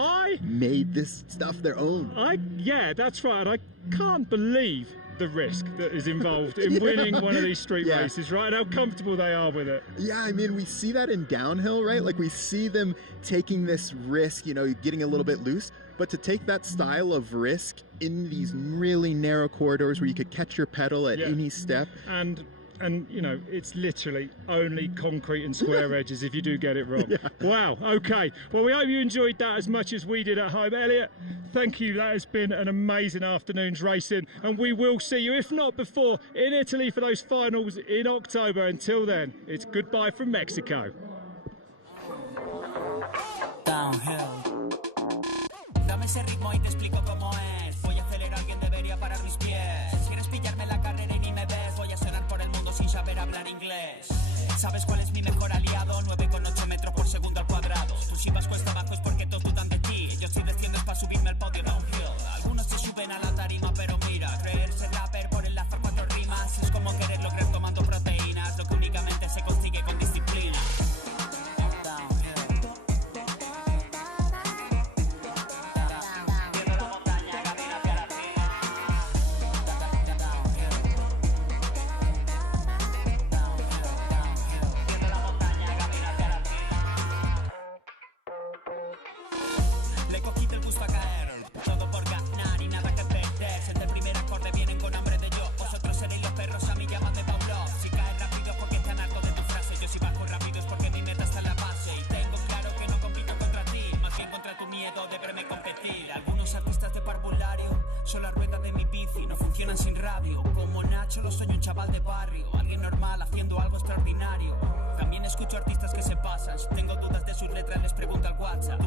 made this stuff their own. Yeah, that's right. I can't believe the risk that is involved in winning one of these street races, right? And how comfortable they are with it. Yeah, I mean, we see that in downhill, right? Like, we see them taking this risk, you know, getting a little bit loose. But to take that style of risk in these really narrow corridors where you could catch your pedal at any step. And you know, it's literally only concrete and square edges if you do get it wrong. Wow, okay. Well, we hope you enjoyed that as much as we did at home. Elliot, thank you. That has been an amazing afternoon's racing. And we will see you, if not before, in Italy for those finals in October. Until then, it's goodbye from Mexico. Downhill. Dame ese ritmo y te explico cómo es. Voy a acelerar, alguien debería parar mis pies. Quieres pillarme la carrera y ni me ves. Voy a sonar por el mundo sin saber hablar inglés. ¿Sabes cuál es mi mejor aliado? 9,8 metros por segundo al cuadrado. Tú si vas cuesta abajo es porque todos dudan de ti. Yo si desciendes para subirme al podio downhill. Algunos se suben a la tarima, pero mira, creerse rapper por enlazar 4 rimas es como querer lograr tomando proteínas, lo que únicamente se consigue con disciplina. chaval de barrio, alguien normal haciendo algo extraordinario. También escucho artistas que se pasan, si tengo dudas de sus letras les pregunto al WhatsApp.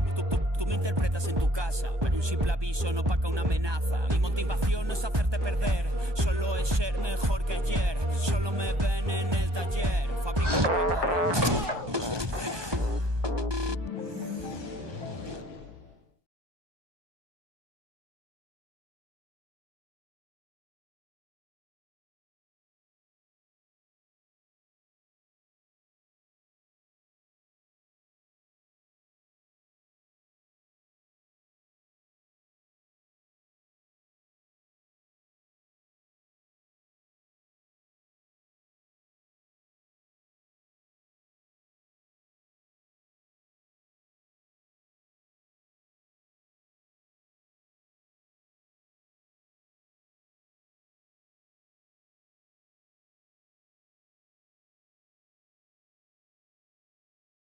Tú me interpretas en tu casa, pero un simple aviso no opaca una amenaza. Mi motivación no es hacerte perder, solo es ser mejor que ayer. Solo me ven en el taller, fabrico